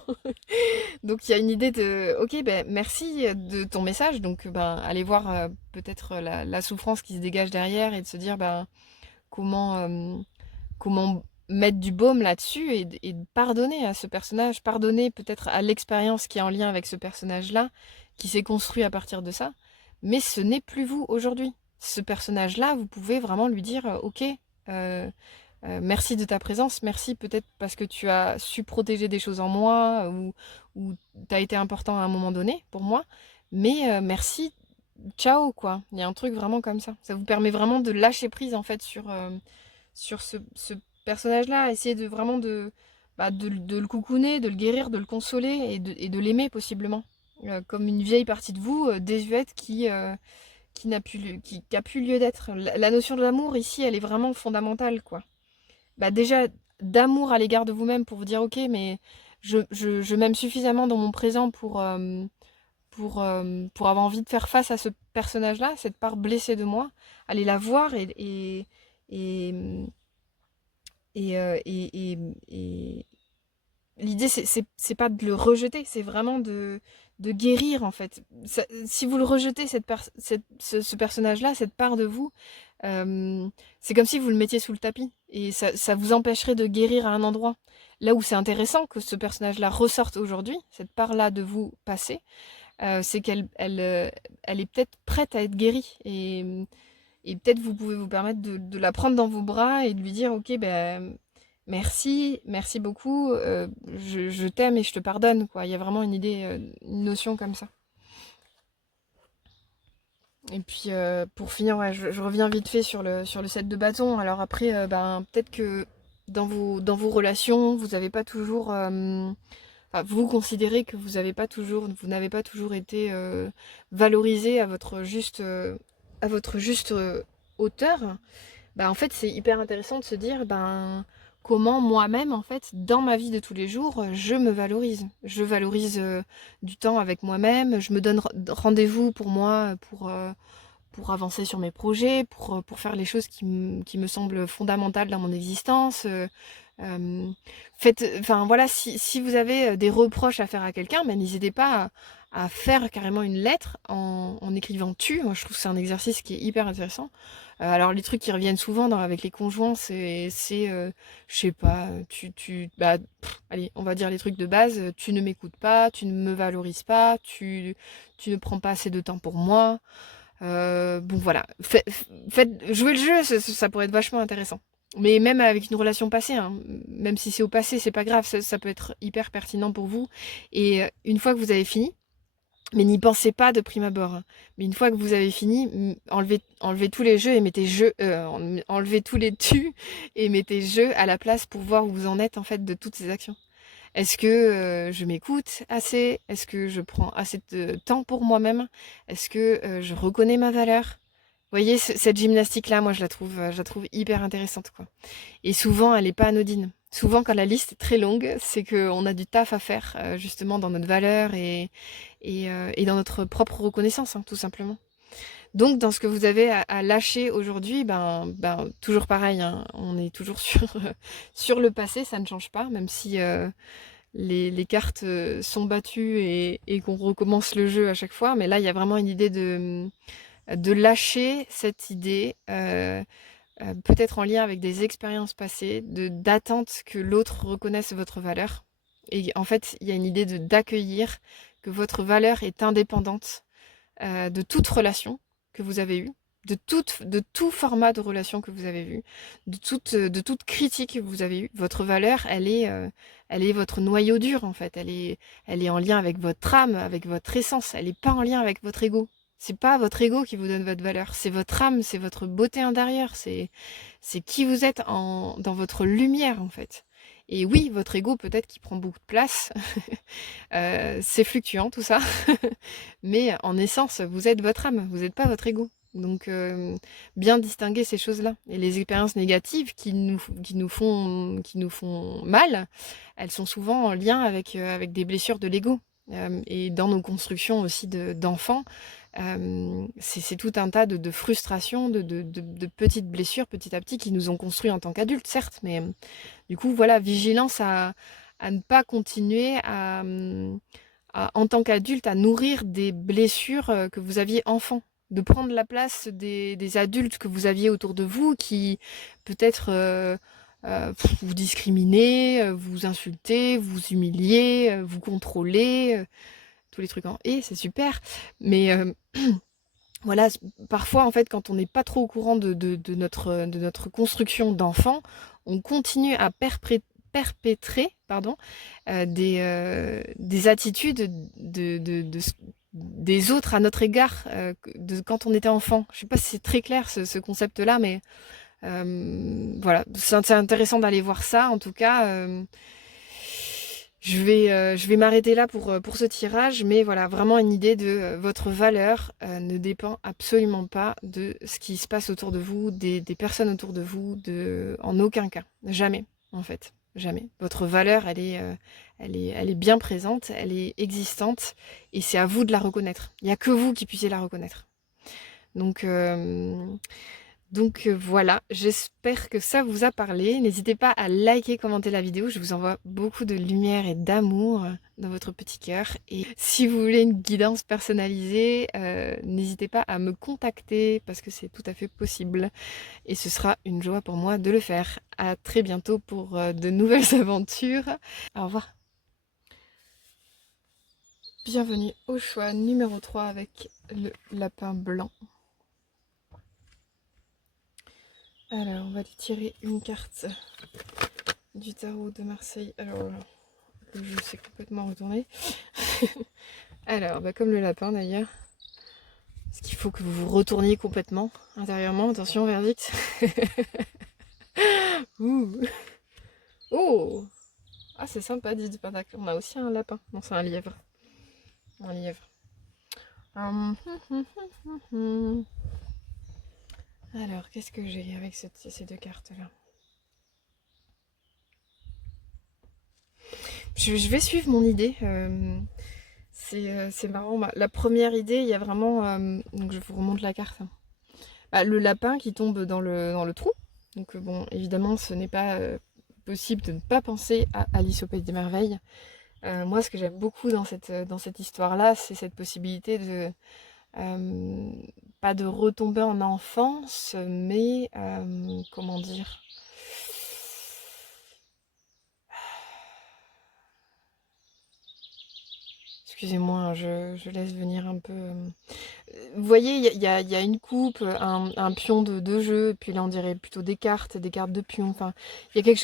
Donc il y a une idée de, ok, ben merci de ton message. Donc ben allez voir peut-être la souffrance qui se dégage derrière et de se dire ben comment comment mettre du baume là-dessus et de pardonner à ce personnage, pardonner peut-être à l'expérience qui est en lien avec ce personnage-là, qui s'est construit à partir de ça. Mais ce n'est plus vous aujourd'hui. Ce personnage-là, vous pouvez vraiment lui dire, ok, merci de ta présence, merci peut-être parce que tu as su protéger des choses en moi ou tu as été important à un moment donné pour moi, mais merci, ciao quoi. Il y a un truc vraiment comme ça. Ça vous permet vraiment de lâcher prise en fait sur ce personnage-là, essayer de vraiment de le coucouner, de le guérir, de le consoler et de l'aimer possiblement. Comme une vieille partie de vous, désuète, qui a plus lieu d'être. La notion de l'amour ici, elle est vraiment fondamentale, quoi. Bah déjà, d'amour à l'égard de vous-même pour vous dire, ok, mais je m'aime suffisamment dans mon présent pour avoir envie de faire face à ce personnage-là, cette part blessée de moi, aller la voir et, et l'idée, c'est pas de le rejeter, c'est vraiment de guérir, en fait. Si vous le rejetez, ce personnage-là, cette part de vous, c'est comme si vous le mettiez sous le tapis. Et ça vous empêcherait de guérir à un endroit. Là où c'est intéressant que ce personnage-là ressorte aujourd'hui, cette part-là de vous passée, c'est qu'elle elle est peut-être prête à être guérie. Et peut-être vous pouvez vous permettre de la prendre dans vos bras et de lui dire ok ben merci, merci beaucoup, je t'aime et je te pardonne, quoi. Il y a vraiment une idée, une notion comme ça. Et puis pour finir, ouais, je reviens vite fait sur le set de bâtons. Alors après, ben, peut-être que dans vos relations, vous n'avez pas toujours... enfin, vous considérez que vous n'avez pas toujours été valorisé à votre juste hauteur. Bah, en fait, c'est hyper intéressant de se dire ben, comment moi-même, en fait, dans ma vie de tous les jours, je me valorise. Je valorise du temps avec moi-même, je me donne rendez-vous pour moi, pour avancer sur mes projets, pour faire les choses qui me semblent fondamentales dans mon existence. Enfin voilà, si vous avez des reproches à faire à quelqu'un, ben, n'hésitez pas à faire carrément une lettre en écrivant tu. Moi, je trouve que c'est un exercice qui est hyper intéressant. Alors les trucs qui reviennent souvent avec les conjoints, je sais pas, allez, on va dire les trucs de base. Tu ne m'écoutes pas, tu ne me valorises pas, tu ne prends pas assez de temps pour moi. Bon voilà, faites jouer le jeu, ça pourrait être vachement intéressant. Mais même avec une relation passée, hein, même si c'est au passé, c'est pas grave, ça peut être hyper pertinent pour vous. Et une fois que vous avez fini, mais n'y pensez pas de prime abord, hein. Mais une fois que vous avez fini, enlevez tous les jeux et mettez enlevez tous les tu et mettez jeu à la place pour voir où vous en êtes en fait de toutes ces actions. Est-ce que je m'écoute assez? Est-ce que je prends assez de temps pour moi-même? Est-ce que je reconnais ma valeur? Vous voyez, cette gymnastique-là, moi, je la trouve hyper intéressante, quoi. Et souvent, elle n'est pas anodine. Souvent, quand la liste est très longue, c'est qu'on a du taf à faire, justement, dans notre valeur et dans notre propre reconnaissance, hein, tout simplement. Donc, dans ce que vous avez à lâcher aujourd'hui, toujours pareil, hein, on est toujours sur le passé, ça ne change pas, même si les cartes sont battues et qu'on recommence le jeu à chaque fois. Mais là, il y a vraiment une idée de lâcher cette idée, peut-être en lien avec des expériences passées, d'attente que l'autre reconnaisse votre valeur. Et en fait, il y a une idée d'accueillir que votre valeur est indépendante de toute relation que vous avez eue, de tout format de relation que vous avez eu, de toute critique que vous avez eue. Votre valeur, elle est votre noyau dur en fait. Elle est en lien avec votre âme, avec votre essence. Elle n'est pas en lien avec votre ego. C'est pas votre ego qui vous donne votre valeur, c'est votre âme, c'est votre beauté intérieure, c'est qui vous êtes dans votre lumière en fait. Et oui, votre ego peut-être qui prend beaucoup de place, c'est fluctuant tout ça, mais en essence, vous êtes votre âme, vous n'êtes pas votre ego. Donc, bien distinguer ces choses-là. Et les expériences négatives qui nous font mal, elles sont souvent en lien avec des blessures de l'ego. Et dans nos constructions aussi d'enfants, c'est tout un tas de frustrations, de petites blessures petit à petit qui nous ont construits en tant qu'adultes, certes, mais du coup, voilà, vigilance à ne pas continuer en tant qu'adulte, à nourrir des blessures que vous aviez enfant, de prendre la place des adultes que vous aviez autour de vous qui peut-être vous discriminez, vous insultez, vous humiliez, vous contrôlez, tous les trucs en et, c'est super. Mais voilà, parfois en fait, quand on n'est pas trop au courant de notre construction d'enfant, on continue à perpétrer pardon, des attitudes des autres à notre égard de quand on était enfant. Je sais pas si c'est très clair ce concept-là, mais voilà, c'est intéressant d'aller voir ça. En tout cas, je vais m'arrêter là pour ce tirage, mais voilà, vraiment une idée de votre valeur ne dépend absolument pas de ce qui se passe autour de vous, des personnes autour de vous, en aucun cas, jamais, en fait, jamais. Votre valeur, elle est bien présente, elle est existante, et c'est à vous de la reconnaître. Il n'y a que vous qui puissiez la reconnaître. Donc, voilà, j'espère que ça vous a parlé. N'hésitez pas à liker, commenter la vidéo. Je vous envoie beaucoup de lumière et d'amour dans votre petit cœur. Et si vous voulez une guidance personnalisée, n'hésitez pas à me contacter parce que c'est tout à fait possible. Et ce sera une joie pour moi de le faire. À très bientôt pour de nouvelles aventures. Au revoir. Bienvenue au choix numéro 3 avec le lapin blanc. Alors, on va lui tirer une carte du tarot de Marseille. Alors là, le jeu s'est complètement retourné. Alors, bah, comme le lapin d'ailleurs. Parce qu'il faut que vous vous retourniez complètement intérieurement. Attention, verdict. Ouh. Oh. Ah, c'est sympa, 10 de pentacle. On a aussi un lapin. Non, c'est un lièvre. Un lièvre. Alors, qu'est-ce que j'ai avec ces deux cartes-là? Je vais suivre mon idée. C'est marrant. La première idée, il y a vraiment... donc, je vous remonte la carte. Bah, le lapin qui tombe dans le trou. Donc, bon, évidemment, ce n'est pas possible de ne pas penser à Alice au Pays des Merveilles. Moi, ce que j'aime beaucoup dans cette histoire-là, c'est cette possibilité de... pas de retomber en enfance, mais... comment dire? Excusez-moi, je laisse venir un peu... Vous voyez, il y a une coupe, un pion de jeu, et puis là on dirait plutôt des cartes de pions. Enfin, il y a quelque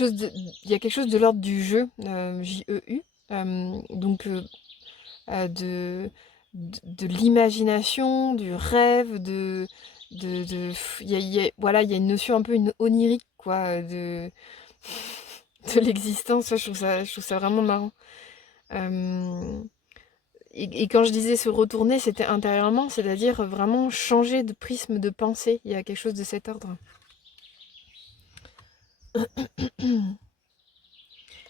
chose de l'ordre du jeu, J-E-U. Donc de, de l'imagination, du rêve, voilà, il y a une notion un peu onirique, quoi, de l'existence. Ça, je trouve ça vraiment marrant. Et quand je disais se retourner, c'était intérieurement, c'est-à-dire vraiment changer de prisme de pensée. Il y a quelque chose de cet ordre.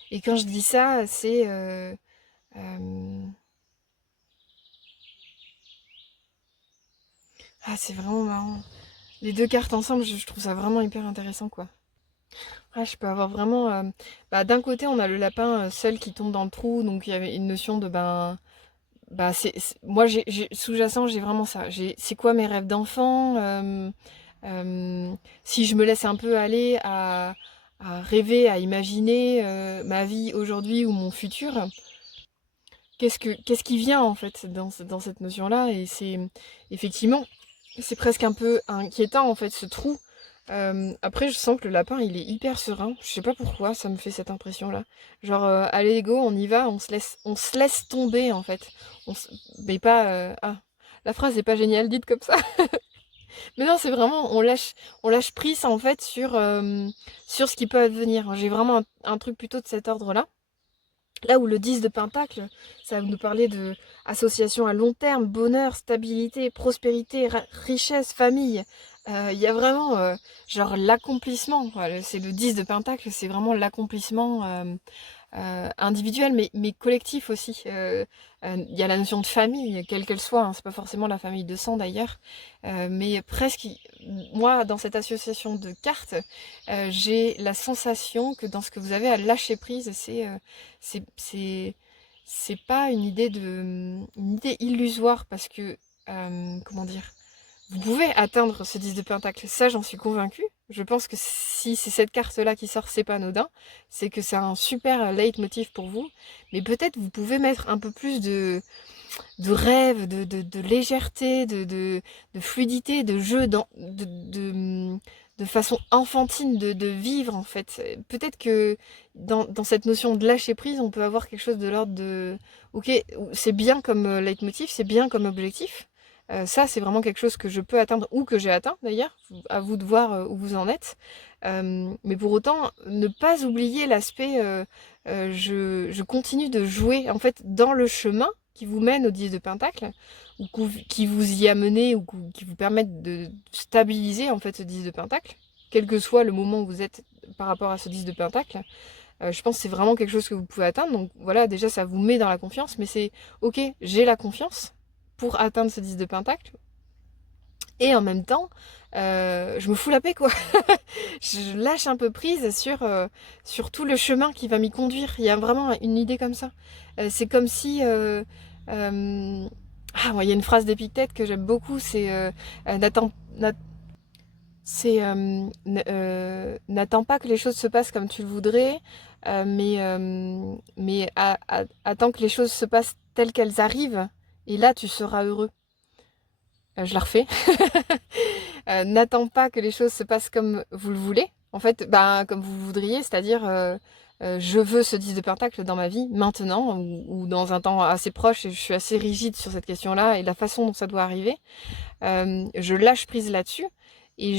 Et quand je dis ça, c'est... Ah, c'est vraiment marrant. Les deux cartes ensemble, je trouve ça vraiment hyper intéressant, quoi. Ah, je peux avoir vraiment... bah, d'un côté, on a le lapin seul qui tombe dans le trou, donc il y avait une notion de... Bah, moi, sous-jacent, j'ai vraiment ça. C'est quoi mes rêves d'enfant? Si je me laisse un peu aller à rêver, à imaginer ma vie aujourd'hui ou mon futur, qu'est-ce qui vient en fait dans cette notion-là? Et c'est effectivement, c'est presque un peu inquiétant en fait ce trou. Après, je sens que le lapin il est hyper serein. Je sais pas pourquoi, ça me fait cette impression-là. Genre, allez go, on y va, on se laisse tomber en fait. Mais pas. Ah, la phrase est pas géniale, dite comme ça. Mais non, c'est vraiment, on lâche prise en fait sur ce qui peut advenir. J'ai vraiment un truc plutôt de cet ordre-là. Là où le 10 de Pentacle, ça va nous parler de association à long terme, bonheur, stabilité, prospérité, richesse, famille. Il y a vraiment genre l'accomplissement. Voilà, c'est le 10 de Pentacle, c'est vraiment l'accomplissement individuel mais collectif aussi. Il y a la notion de famille, quelle qu'elle soit, hein, c'est pas forcément la famille de sang d'ailleurs, mais presque, moi dans cette association de cartes, j'ai la sensation que dans ce que vous avez à lâcher prise, c'est c'est c'est pas une idée illusoire parce que comment dire, vous pouvez atteindre ce 10 de pentacle, ça j'en suis convaincue. Je pense que si c'est cette carte-là qui sort, c'est pas anodin. C'est que c'est un super leitmotiv pour vous. Mais peut-être vous pouvez mettre un peu plus de rêve, de légèreté, de fluidité, de jeu, de façon enfantine de vivre en fait. Peut-être que dans cette notion de lâcher prise, on peut avoir quelque chose de l'ordre de... Ok, c'est bien comme leitmotiv, c'est bien comme objectif. Ça, c'est vraiment quelque chose que je peux atteindre ou que j'ai atteint d'ailleurs. À vous de voir où vous en êtes. Mais pour autant, ne pas oublier l'aspect je continue de jouer en fait dans le chemin qui vous mène au 10 de Pentacle, ou qui vous y a mené, ou qui vous permettent de stabiliser en fait ce 10 de Pentacle, quel que soit le moment où vous êtes par rapport à ce 10 de Pentacle. Je pense que c'est vraiment quelque chose que vous pouvez atteindre. Donc voilà, déjà ça vous met dans la confiance, mais c'est ok, j'ai la confiance pour atteindre ce 10 de Pentacle. Et en même temps, je me fous la paix quoi. Je lâche un peu prise sur tout le chemin qui va m'y conduire. Il y a vraiment une idée comme ça. C'est comme si... ah, ouais, il y a une phrase d'Épictète que j'aime beaucoup, c'est n'attends pas que les choses se passent comme tu le voudrais, mais attends que les choses se passent telles qu'elles arrivent, et là tu seras heureux. je la refais. N'attends pas que les choses se passent comme vous le voulez. En fait, ben, comme vous le voudriez, c'est-à-dire je veux ce 10 de pentacle dans ma vie maintenant ou dans un temps assez proche et je suis assez rigide sur cette question-là et la façon dont ça doit arriver. Je lâche prise là-dessus et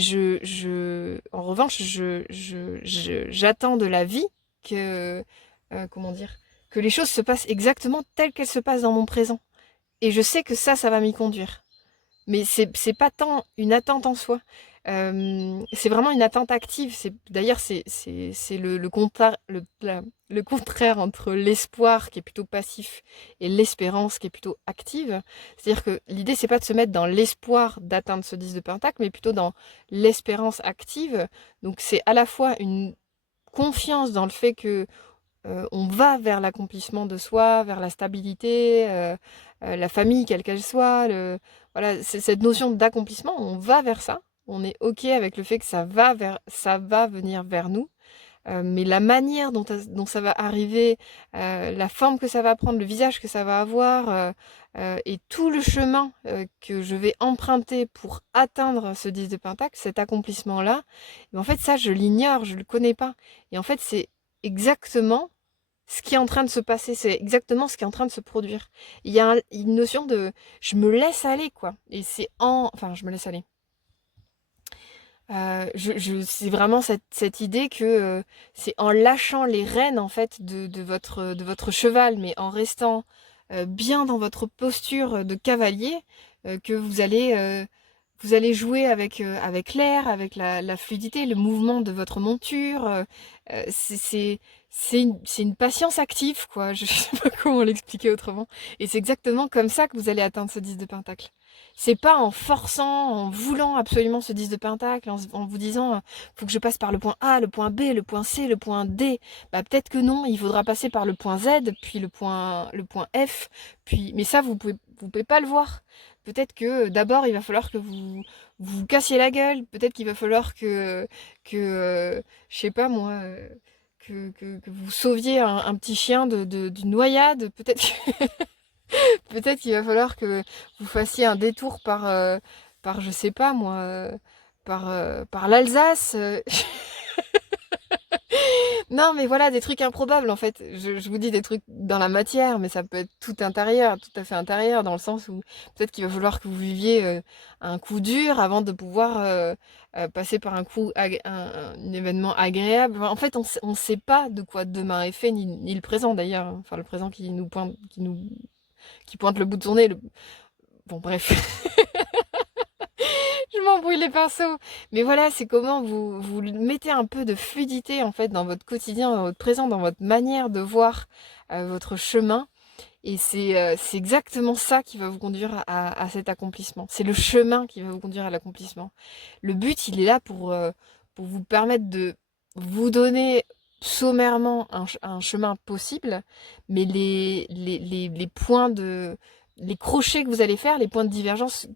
en revanche, j'attends de la vie que, comment dire, que les choses se passent exactement telles qu'elles se passent dans mon présent. Et je sais que ça va m'y conduire. Mais c'est pas tant une attente en soi. C'est vraiment une attente active. D'ailleurs, c'est le contraire entre l'espoir qui est plutôt passif et l'espérance qui est plutôt active. C'est-à-dire que l'idée, c'est pas de se mettre dans l'espoir d'atteindre ce 10 de pentacle, mais plutôt dans l'espérance active. Donc c'est à la fois une confiance dans le fait que on va vers l'accomplissement de soi, vers la stabilité, la famille, quelle qu'elle soit. Voilà, c'est cette notion d'accomplissement, on va vers ça. On est OK avec le fait que ça va venir vers nous. Mais la manière dont ça va arriver, la forme que ça va prendre, le visage que ça va avoir, et tout le chemin que je vais emprunter pour atteindre ce 10 de pentacle, cet accomplissement-là, en fait, ça, je l'ignore, je le connais pas. Et en fait, c'est exactement ce qui est en train de se passer, c'est exactement ce qui est en train de se produire. Il y a une notion de je me laisse aller, quoi. Et enfin, je me laisse aller. C'est vraiment cette idée que c'est en lâchant les rênes en fait de votre cheval, mais en restant bien dans votre posture de cavalier, que vous allez jouer avec l'air, avec la fluidité, le mouvement de votre monture. C'est une patience active, quoi. Je sais pas comment l'expliquer autrement. Et c'est exactement comme ça que vous allez atteindre ce 10 de pentacle. C'est pas en forçant, en voulant absolument ce 10 de pentacle, en vous disant faut que je passe par le point A, le point B, le point C, le point D. Bah peut-être que non, il faudra passer par le point Z, puis le point F, puis mais ça vous pouvez pas le voir. Peut-être que d'abord il va falloir que vous cassiez la gueule, peut-être qu'il va falloir que je sais pas moi que vous sauviez un petit chien d'une noyade, peut-être peut-être qu'il va falloir que vous fassiez un détour par je sais pas moi, par l'Alsace. Non, mais voilà, des trucs improbables en fait. Je vous dis des trucs dans la matière, mais ça peut être tout intérieur, tout à fait intérieur, dans le sens où peut-être qu'il va falloir que vous viviez un coup dur avant de pouvoir passer par un événement agréable. Enfin, en fait, on sait pas de quoi demain est fait, ni le présent d'ailleurs. Enfin, le présent qui pointe le bout de son nez. Bon, bref. Je m'embrouille les pinceaux. Mais voilà, c'est comment vous mettez un peu de fluidité en fait dans votre quotidien, dans votre présent, dans votre manière de voir votre chemin. Et c'est exactement ça qui va vous conduire à cet accomplissement. C'est le chemin qui va vous conduire à l'accomplissement. Le but, il est là pour vous permettre de vous donner sommairement un chemin possible, mais les points les crochets que vous allez faire, les points de divergence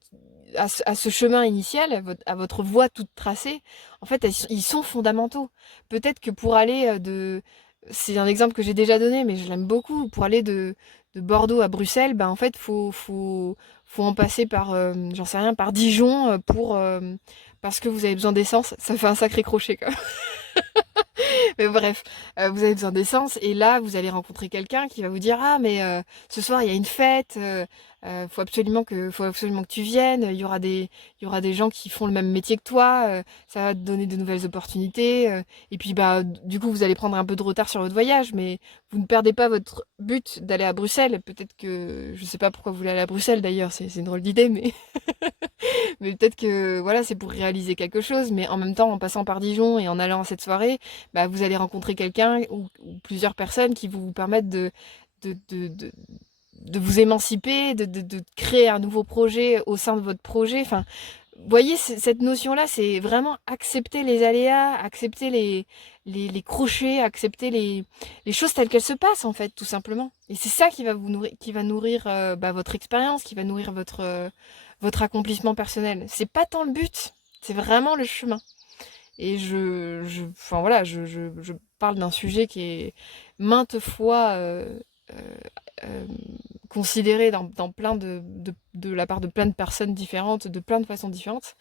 à ce chemin initial, à votre voie toute tracée, en fait, ils sont fondamentaux. Peut-être que pour aller c'est un exemple que j'ai déjà donné, mais je l'aime beaucoup. Pour aller de Bordeaux à Bruxelles, ben en fait, faut en passer par, j'en sais rien, par Dijon parce que vous avez besoin d'essence. Ça fait un sacré crochet, quand même. Mais bref, vous avez besoin d'essence et là, vous allez rencontrer quelqu'un qui va vous dire ah mais ce soir il y a une fête, faut absolument que tu viennes. Il y aura des gens qui font le même métier que toi. Ça va te donner de nouvelles opportunités. Et puis bah du coup vous allez prendre un peu de retard sur votre voyage, mais vous ne perdez pas votre but d'aller à Bruxelles. Peut-être que je sais pas pourquoi vous voulez aller à Bruxelles d'ailleurs, c'est une drôle d'idée, mais mais peut-être que voilà, c'est pour réaliser quelque chose, mais en même temps, en passant par Dijon et en allant à cette soirée, bah, vous allez rencontrer quelqu'un ou plusieurs personnes qui vous permettent de, de, de, de vous émanciper, de créer un nouveau projet au sein de votre projet. Enfin, vous voyez, cette notion-là, c'est vraiment accepter les aléas, accepter les crochets, accepter les choses telles qu'elles se passent, en fait, tout simplement. Et c'est ça qui va vous nourrir, qui va nourrir bah, votre expérience, qui va nourrir votre accomplissement personnel. C'est pas tant le but, c'est vraiment le chemin. Et enfin voilà, je parle d'un sujet qui est maintes fois, euh, considéré dans plein de la part de plein de personnes différentes, de plein de façons différentes.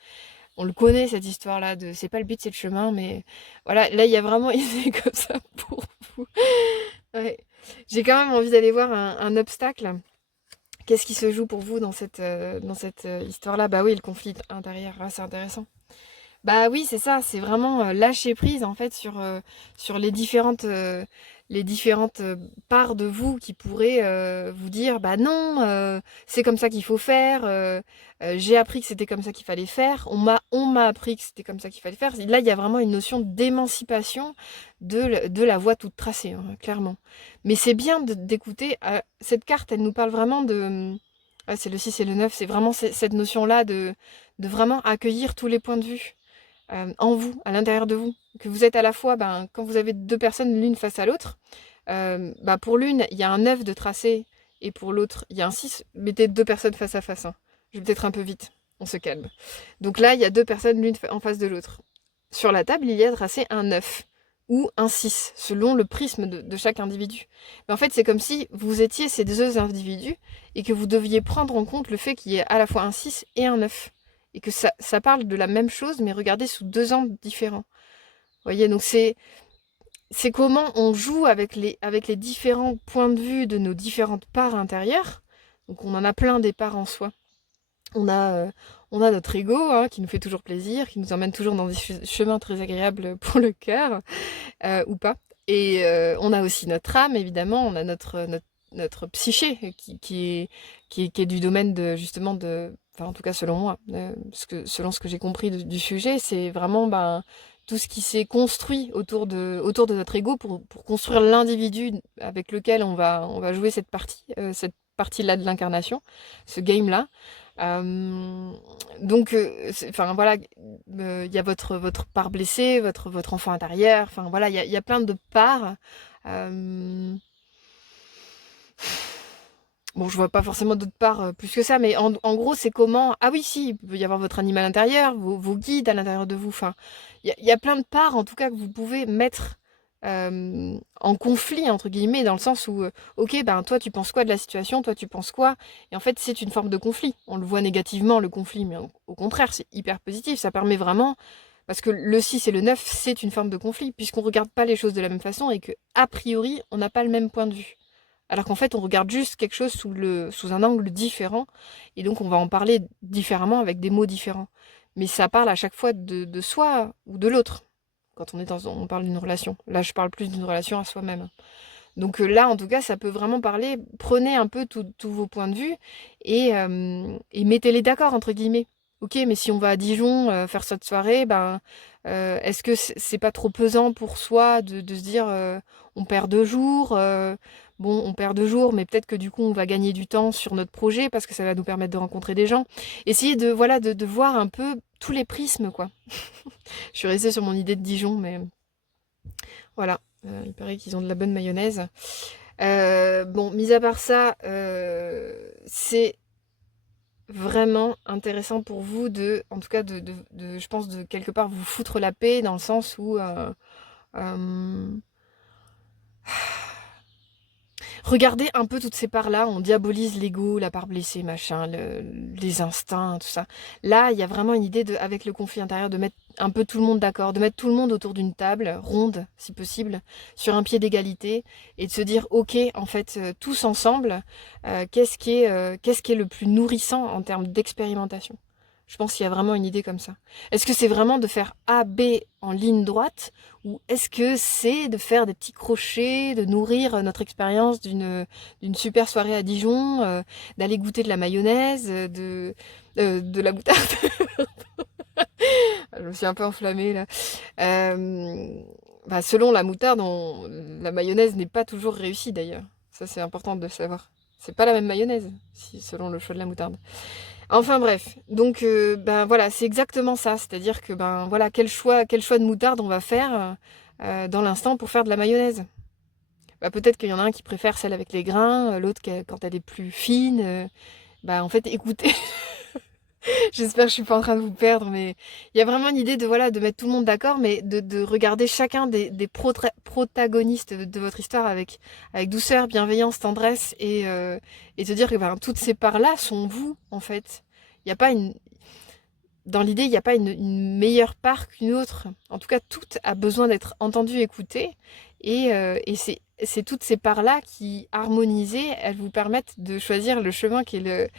On le connaît, cette histoire-là, de c'est pas le but, c'est le chemin, mais voilà, là, il y a vraiment une idée comme ça pour vous. Ouais. J'ai quand même envie d'aller voir un obstacle. Qu'est-ce qui se joue pour vous dans cette histoire-là? Bah oui, le conflit intérieur, ah, c'est intéressant. Bah oui, c'est ça, c'est vraiment lâcher prise en fait sur les différentes parts de vous qui pourraient vous dire bah non, c'est comme ça qu'il faut faire, j'ai appris que c'était comme ça qu'il fallait faire, on m'a appris que c'était comme ça qu'il fallait faire. Là, il y a vraiment une notion d'émancipation de la voie toute tracée, hein, clairement. Mais c'est bien d'écouter, cette carte, elle nous parle vraiment de. Ouais, c'est le 6 et le 9, c'est vraiment cette notion-là de vraiment accueillir tous les points de vue en vous, à l'intérieur de vous. Que vous êtes à la fois, ben, quand vous avez deux personnes l'une face à l'autre, bah, pour l'une, il y a un 9 de tracé, et pour l'autre, il y a un 6. Mettez deux personnes face à face. Hein. Je vais peut-être un peu vite, on se calme. Donc là, il y a deux personnes l'une en face de l'autre. Sur la table, il y a tracé un 9 ou un 6, selon le prisme de chaque individu. Mais en fait, c'est comme si vous étiez ces deux individus et que vous deviez prendre en compte le fait qu'il y ait à la fois un 6 et un 9 et que ça parle de la même chose, mais regardez sous deux angles différents. Vous voyez, donc c'est comment on joue avec les différents points de vue de nos différentes parts intérieures. Donc on en a plein des parts en soi. On a notre ego hein, qui nous fait toujours plaisir, qui nous emmène toujours dans des chemins très agréables pour le cœur, ou pas. Et on a aussi notre âme, évidemment, on a notre psyché qui est du domaine de justement de. Enfin, en tout cas, selon moi, selon ce que j'ai compris du sujet, c'est vraiment tout ce qui s'est construit autour de notre ego pour construire l'individu avec lequel on va jouer cette partie-là de l'incarnation, ce game-là. Euh, donc, enfin voilà, il y a votre part blessée, votre enfant intérieur, enfin voilà, il y a plein de parts. Euh, Bon, je vois pas forcément d'autres parts plus que ça, mais en gros, c'est comment. Ah oui, si, il peut y avoir votre animal intérieur, vos guides à l'intérieur de vous. Enfin, il y a plein de parts, en tout cas, que vous pouvez mettre en conflit, entre guillemets, dans le sens où, ok, ben toi, tu penses quoi de la situation, toi, tu penses quoi? Et en fait, c'est une forme de conflit. On le voit négativement, le conflit, mais au contraire, c'est hyper positif. Ça permet vraiment. Parce que le 6 et le 9, c'est une forme de conflit, puisqu'on regarde pas les choses de la même façon et que, a priori, on n'a pas le même point de vue. Alors qu'en fait, on regarde juste quelque chose sous un angle différent, et donc on va en parler différemment avec des mots différents. Mais ça parle à chaque fois de soi ou de l'autre, quand on parle d'une relation. Là, je parle plus d'une relation à soi-même. Donc là, en tout cas, ça peut vraiment parler, prenez un peu tous vos points de vue et mettez-les d'accord, entre guillemets. Ok, mais si on va à Dijon faire cette soirée, est-ce que c'est pas trop pesant pour soi de se dire on perd 2 jours bon, on perd 2 jours, mais peut-être que du coup on va gagner du temps sur notre projet parce que ça va nous permettre de rencontrer des gens. Essayer voilà, de voir un peu tous les prismes, quoi. Je suis restée sur mon idée de Dijon, mais voilà. Il paraît qu'ils ont de la bonne mayonnaise. Bon, mis à part ça, c'est vraiment intéressant pour vous en tout cas, je pense, de quelque part vous foutre la paix dans le sens où euh, regardez un peu toutes ces parts-là, on diabolise l'ego, la part blessée, machin, les instincts, tout ça. Là, il y a vraiment une idée avec le conflit intérieur de mettre un peu tout le monde d'accord, de mettre tout le monde autour d'une table, ronde, si possible, sur un pied d'égalité, et de se dire, ok, en fait, tous ensemble, qu'est-ce qui est le plus nourrissant en termes d'expérimentation? Je pense qu'il y a vraiment une idée comme ça. Est-ce que c'est vraiment de faire A, B en ligne droite ou est-ce que c'est de faire des petits crochets, de nourrir notre expérience d'une super soirée à Dijon, d'aller goûter de la mayonnaise, de la moutarde? Je me suis un peu enflammée là. Selon la moutarde, la mayonnaise n'est pas toujours réussie d'ailleurs. Ça c'est important de le savoir. C'est pas la même mayonnaise, selon le choix de la moutarde. Enfin bref, donc voilà, c'est exactement ça. C'est-à-dire que voilà, quel choix de moutarde on va faire dans l'instant pour faire de la mayonnaise. Peut-être qu'il y en a un qui préfère celle avec les grains, l'autre quand elle est plus fine. En fait, écoutez, J'espère que je suis pas en train de vous perdre, mais il y a vraiment une idée de voilà de mettre tout le monde d'accord, mais de regarder chacun des protagonistes de votre histoire avec douceur, bienveillance, tendresse et te dire que ben, toutes ces parts-là sont vous en fait. Il n'y a pas une dans l'idée, il n'y a pas une meilleure part qu'une autre. En tout cas, toute a besoin d'être entendue, écoutée, et c'est toutes ces parts-là qui, harmonisées, elles vous permettent de choisir le chemin qui est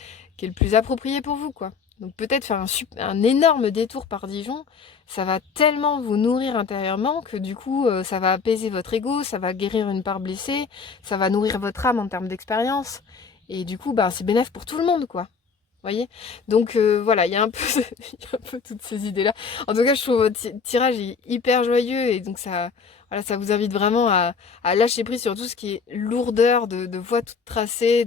le plus approprié pour vous, quoi. Donc peut-être faire un énorme détour par Dijon, ça va tellement vous nourrir intérieurement que du coup, ça va apaiser votre ego, ça va guérir une part blessée, ça va nourrir votre âme en termes d'expérience, et du coup, ben, c'est bénéf pour tout le monde, quoi. Voyez. Donc voilà, il y a un peu, il y a un peu toutes ces idées-là. En tout cas, je trouve votre tirage hyper joyeux et donc ça, voilà, ça vous invite vraiment à lâcher prise sur tout ce qui est lourdeur de voies toutes tracées,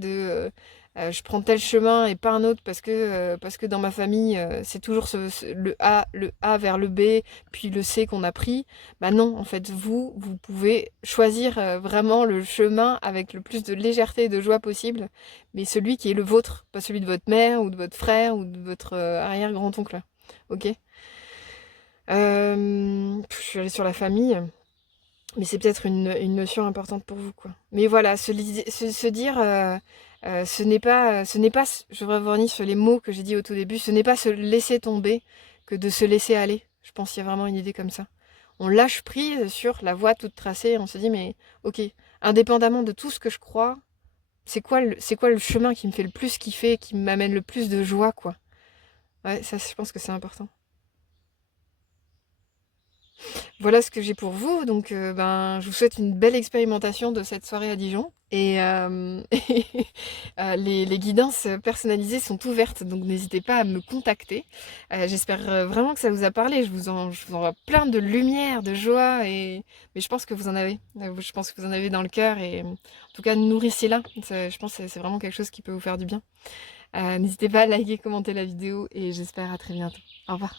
je prends tel chemin et pas un autre parce que dans ma famille c'est toujours le A vers le B puis le C qu'on a pris. Bah non, en fait vous pouvez choisir vraiment le chemin avec le plus de légèreté et de joie possible, mais celui qui est le vôtre, pas celui de votre mère ou de votre frère ou de votre arrière-grand-oncle. Ok. Je suis allée sur la famille, mais c'est peut-être une notion importante pour vous, quoi. Mais voilà, se dire, ce n'est pas, je revenir sur les mots que j'ai dit au tout début, ce n'est pas se laisser tomber que de se laisser aller. Je pense qu'il y a vraiment une idée comme ça. On lâche prise sur la voie toute tracée, on se dit, mais ok, indépendamment de tout ce que je crois, c'est quoi le chemin qui me fait le plus kiffer, qui m'amène le plus de joie, quoi. Ouais, ça, je pense que c'est important. Voilà ce que j'ai pour vous. Donc, ben, je vous souhaite une belle expérimentation de cette soirée à Dijon. Et, les guidances personnalisées sont ouvertes, donc n'hésitez pas à me contacter. J'espère vraiment que ça vous a parlé. Je vous envoie plein de lumière, de joie, mais je pense que vous en avez. Je pense que vous en avez dans le cœur et en tout cas nourrissez-la. Je pense que c'est vraiment quelque chose qui peut vous faire du bien. N'hésitez pas à liker, commenter la vidéo et j'espère à très bientôt. Au revoir.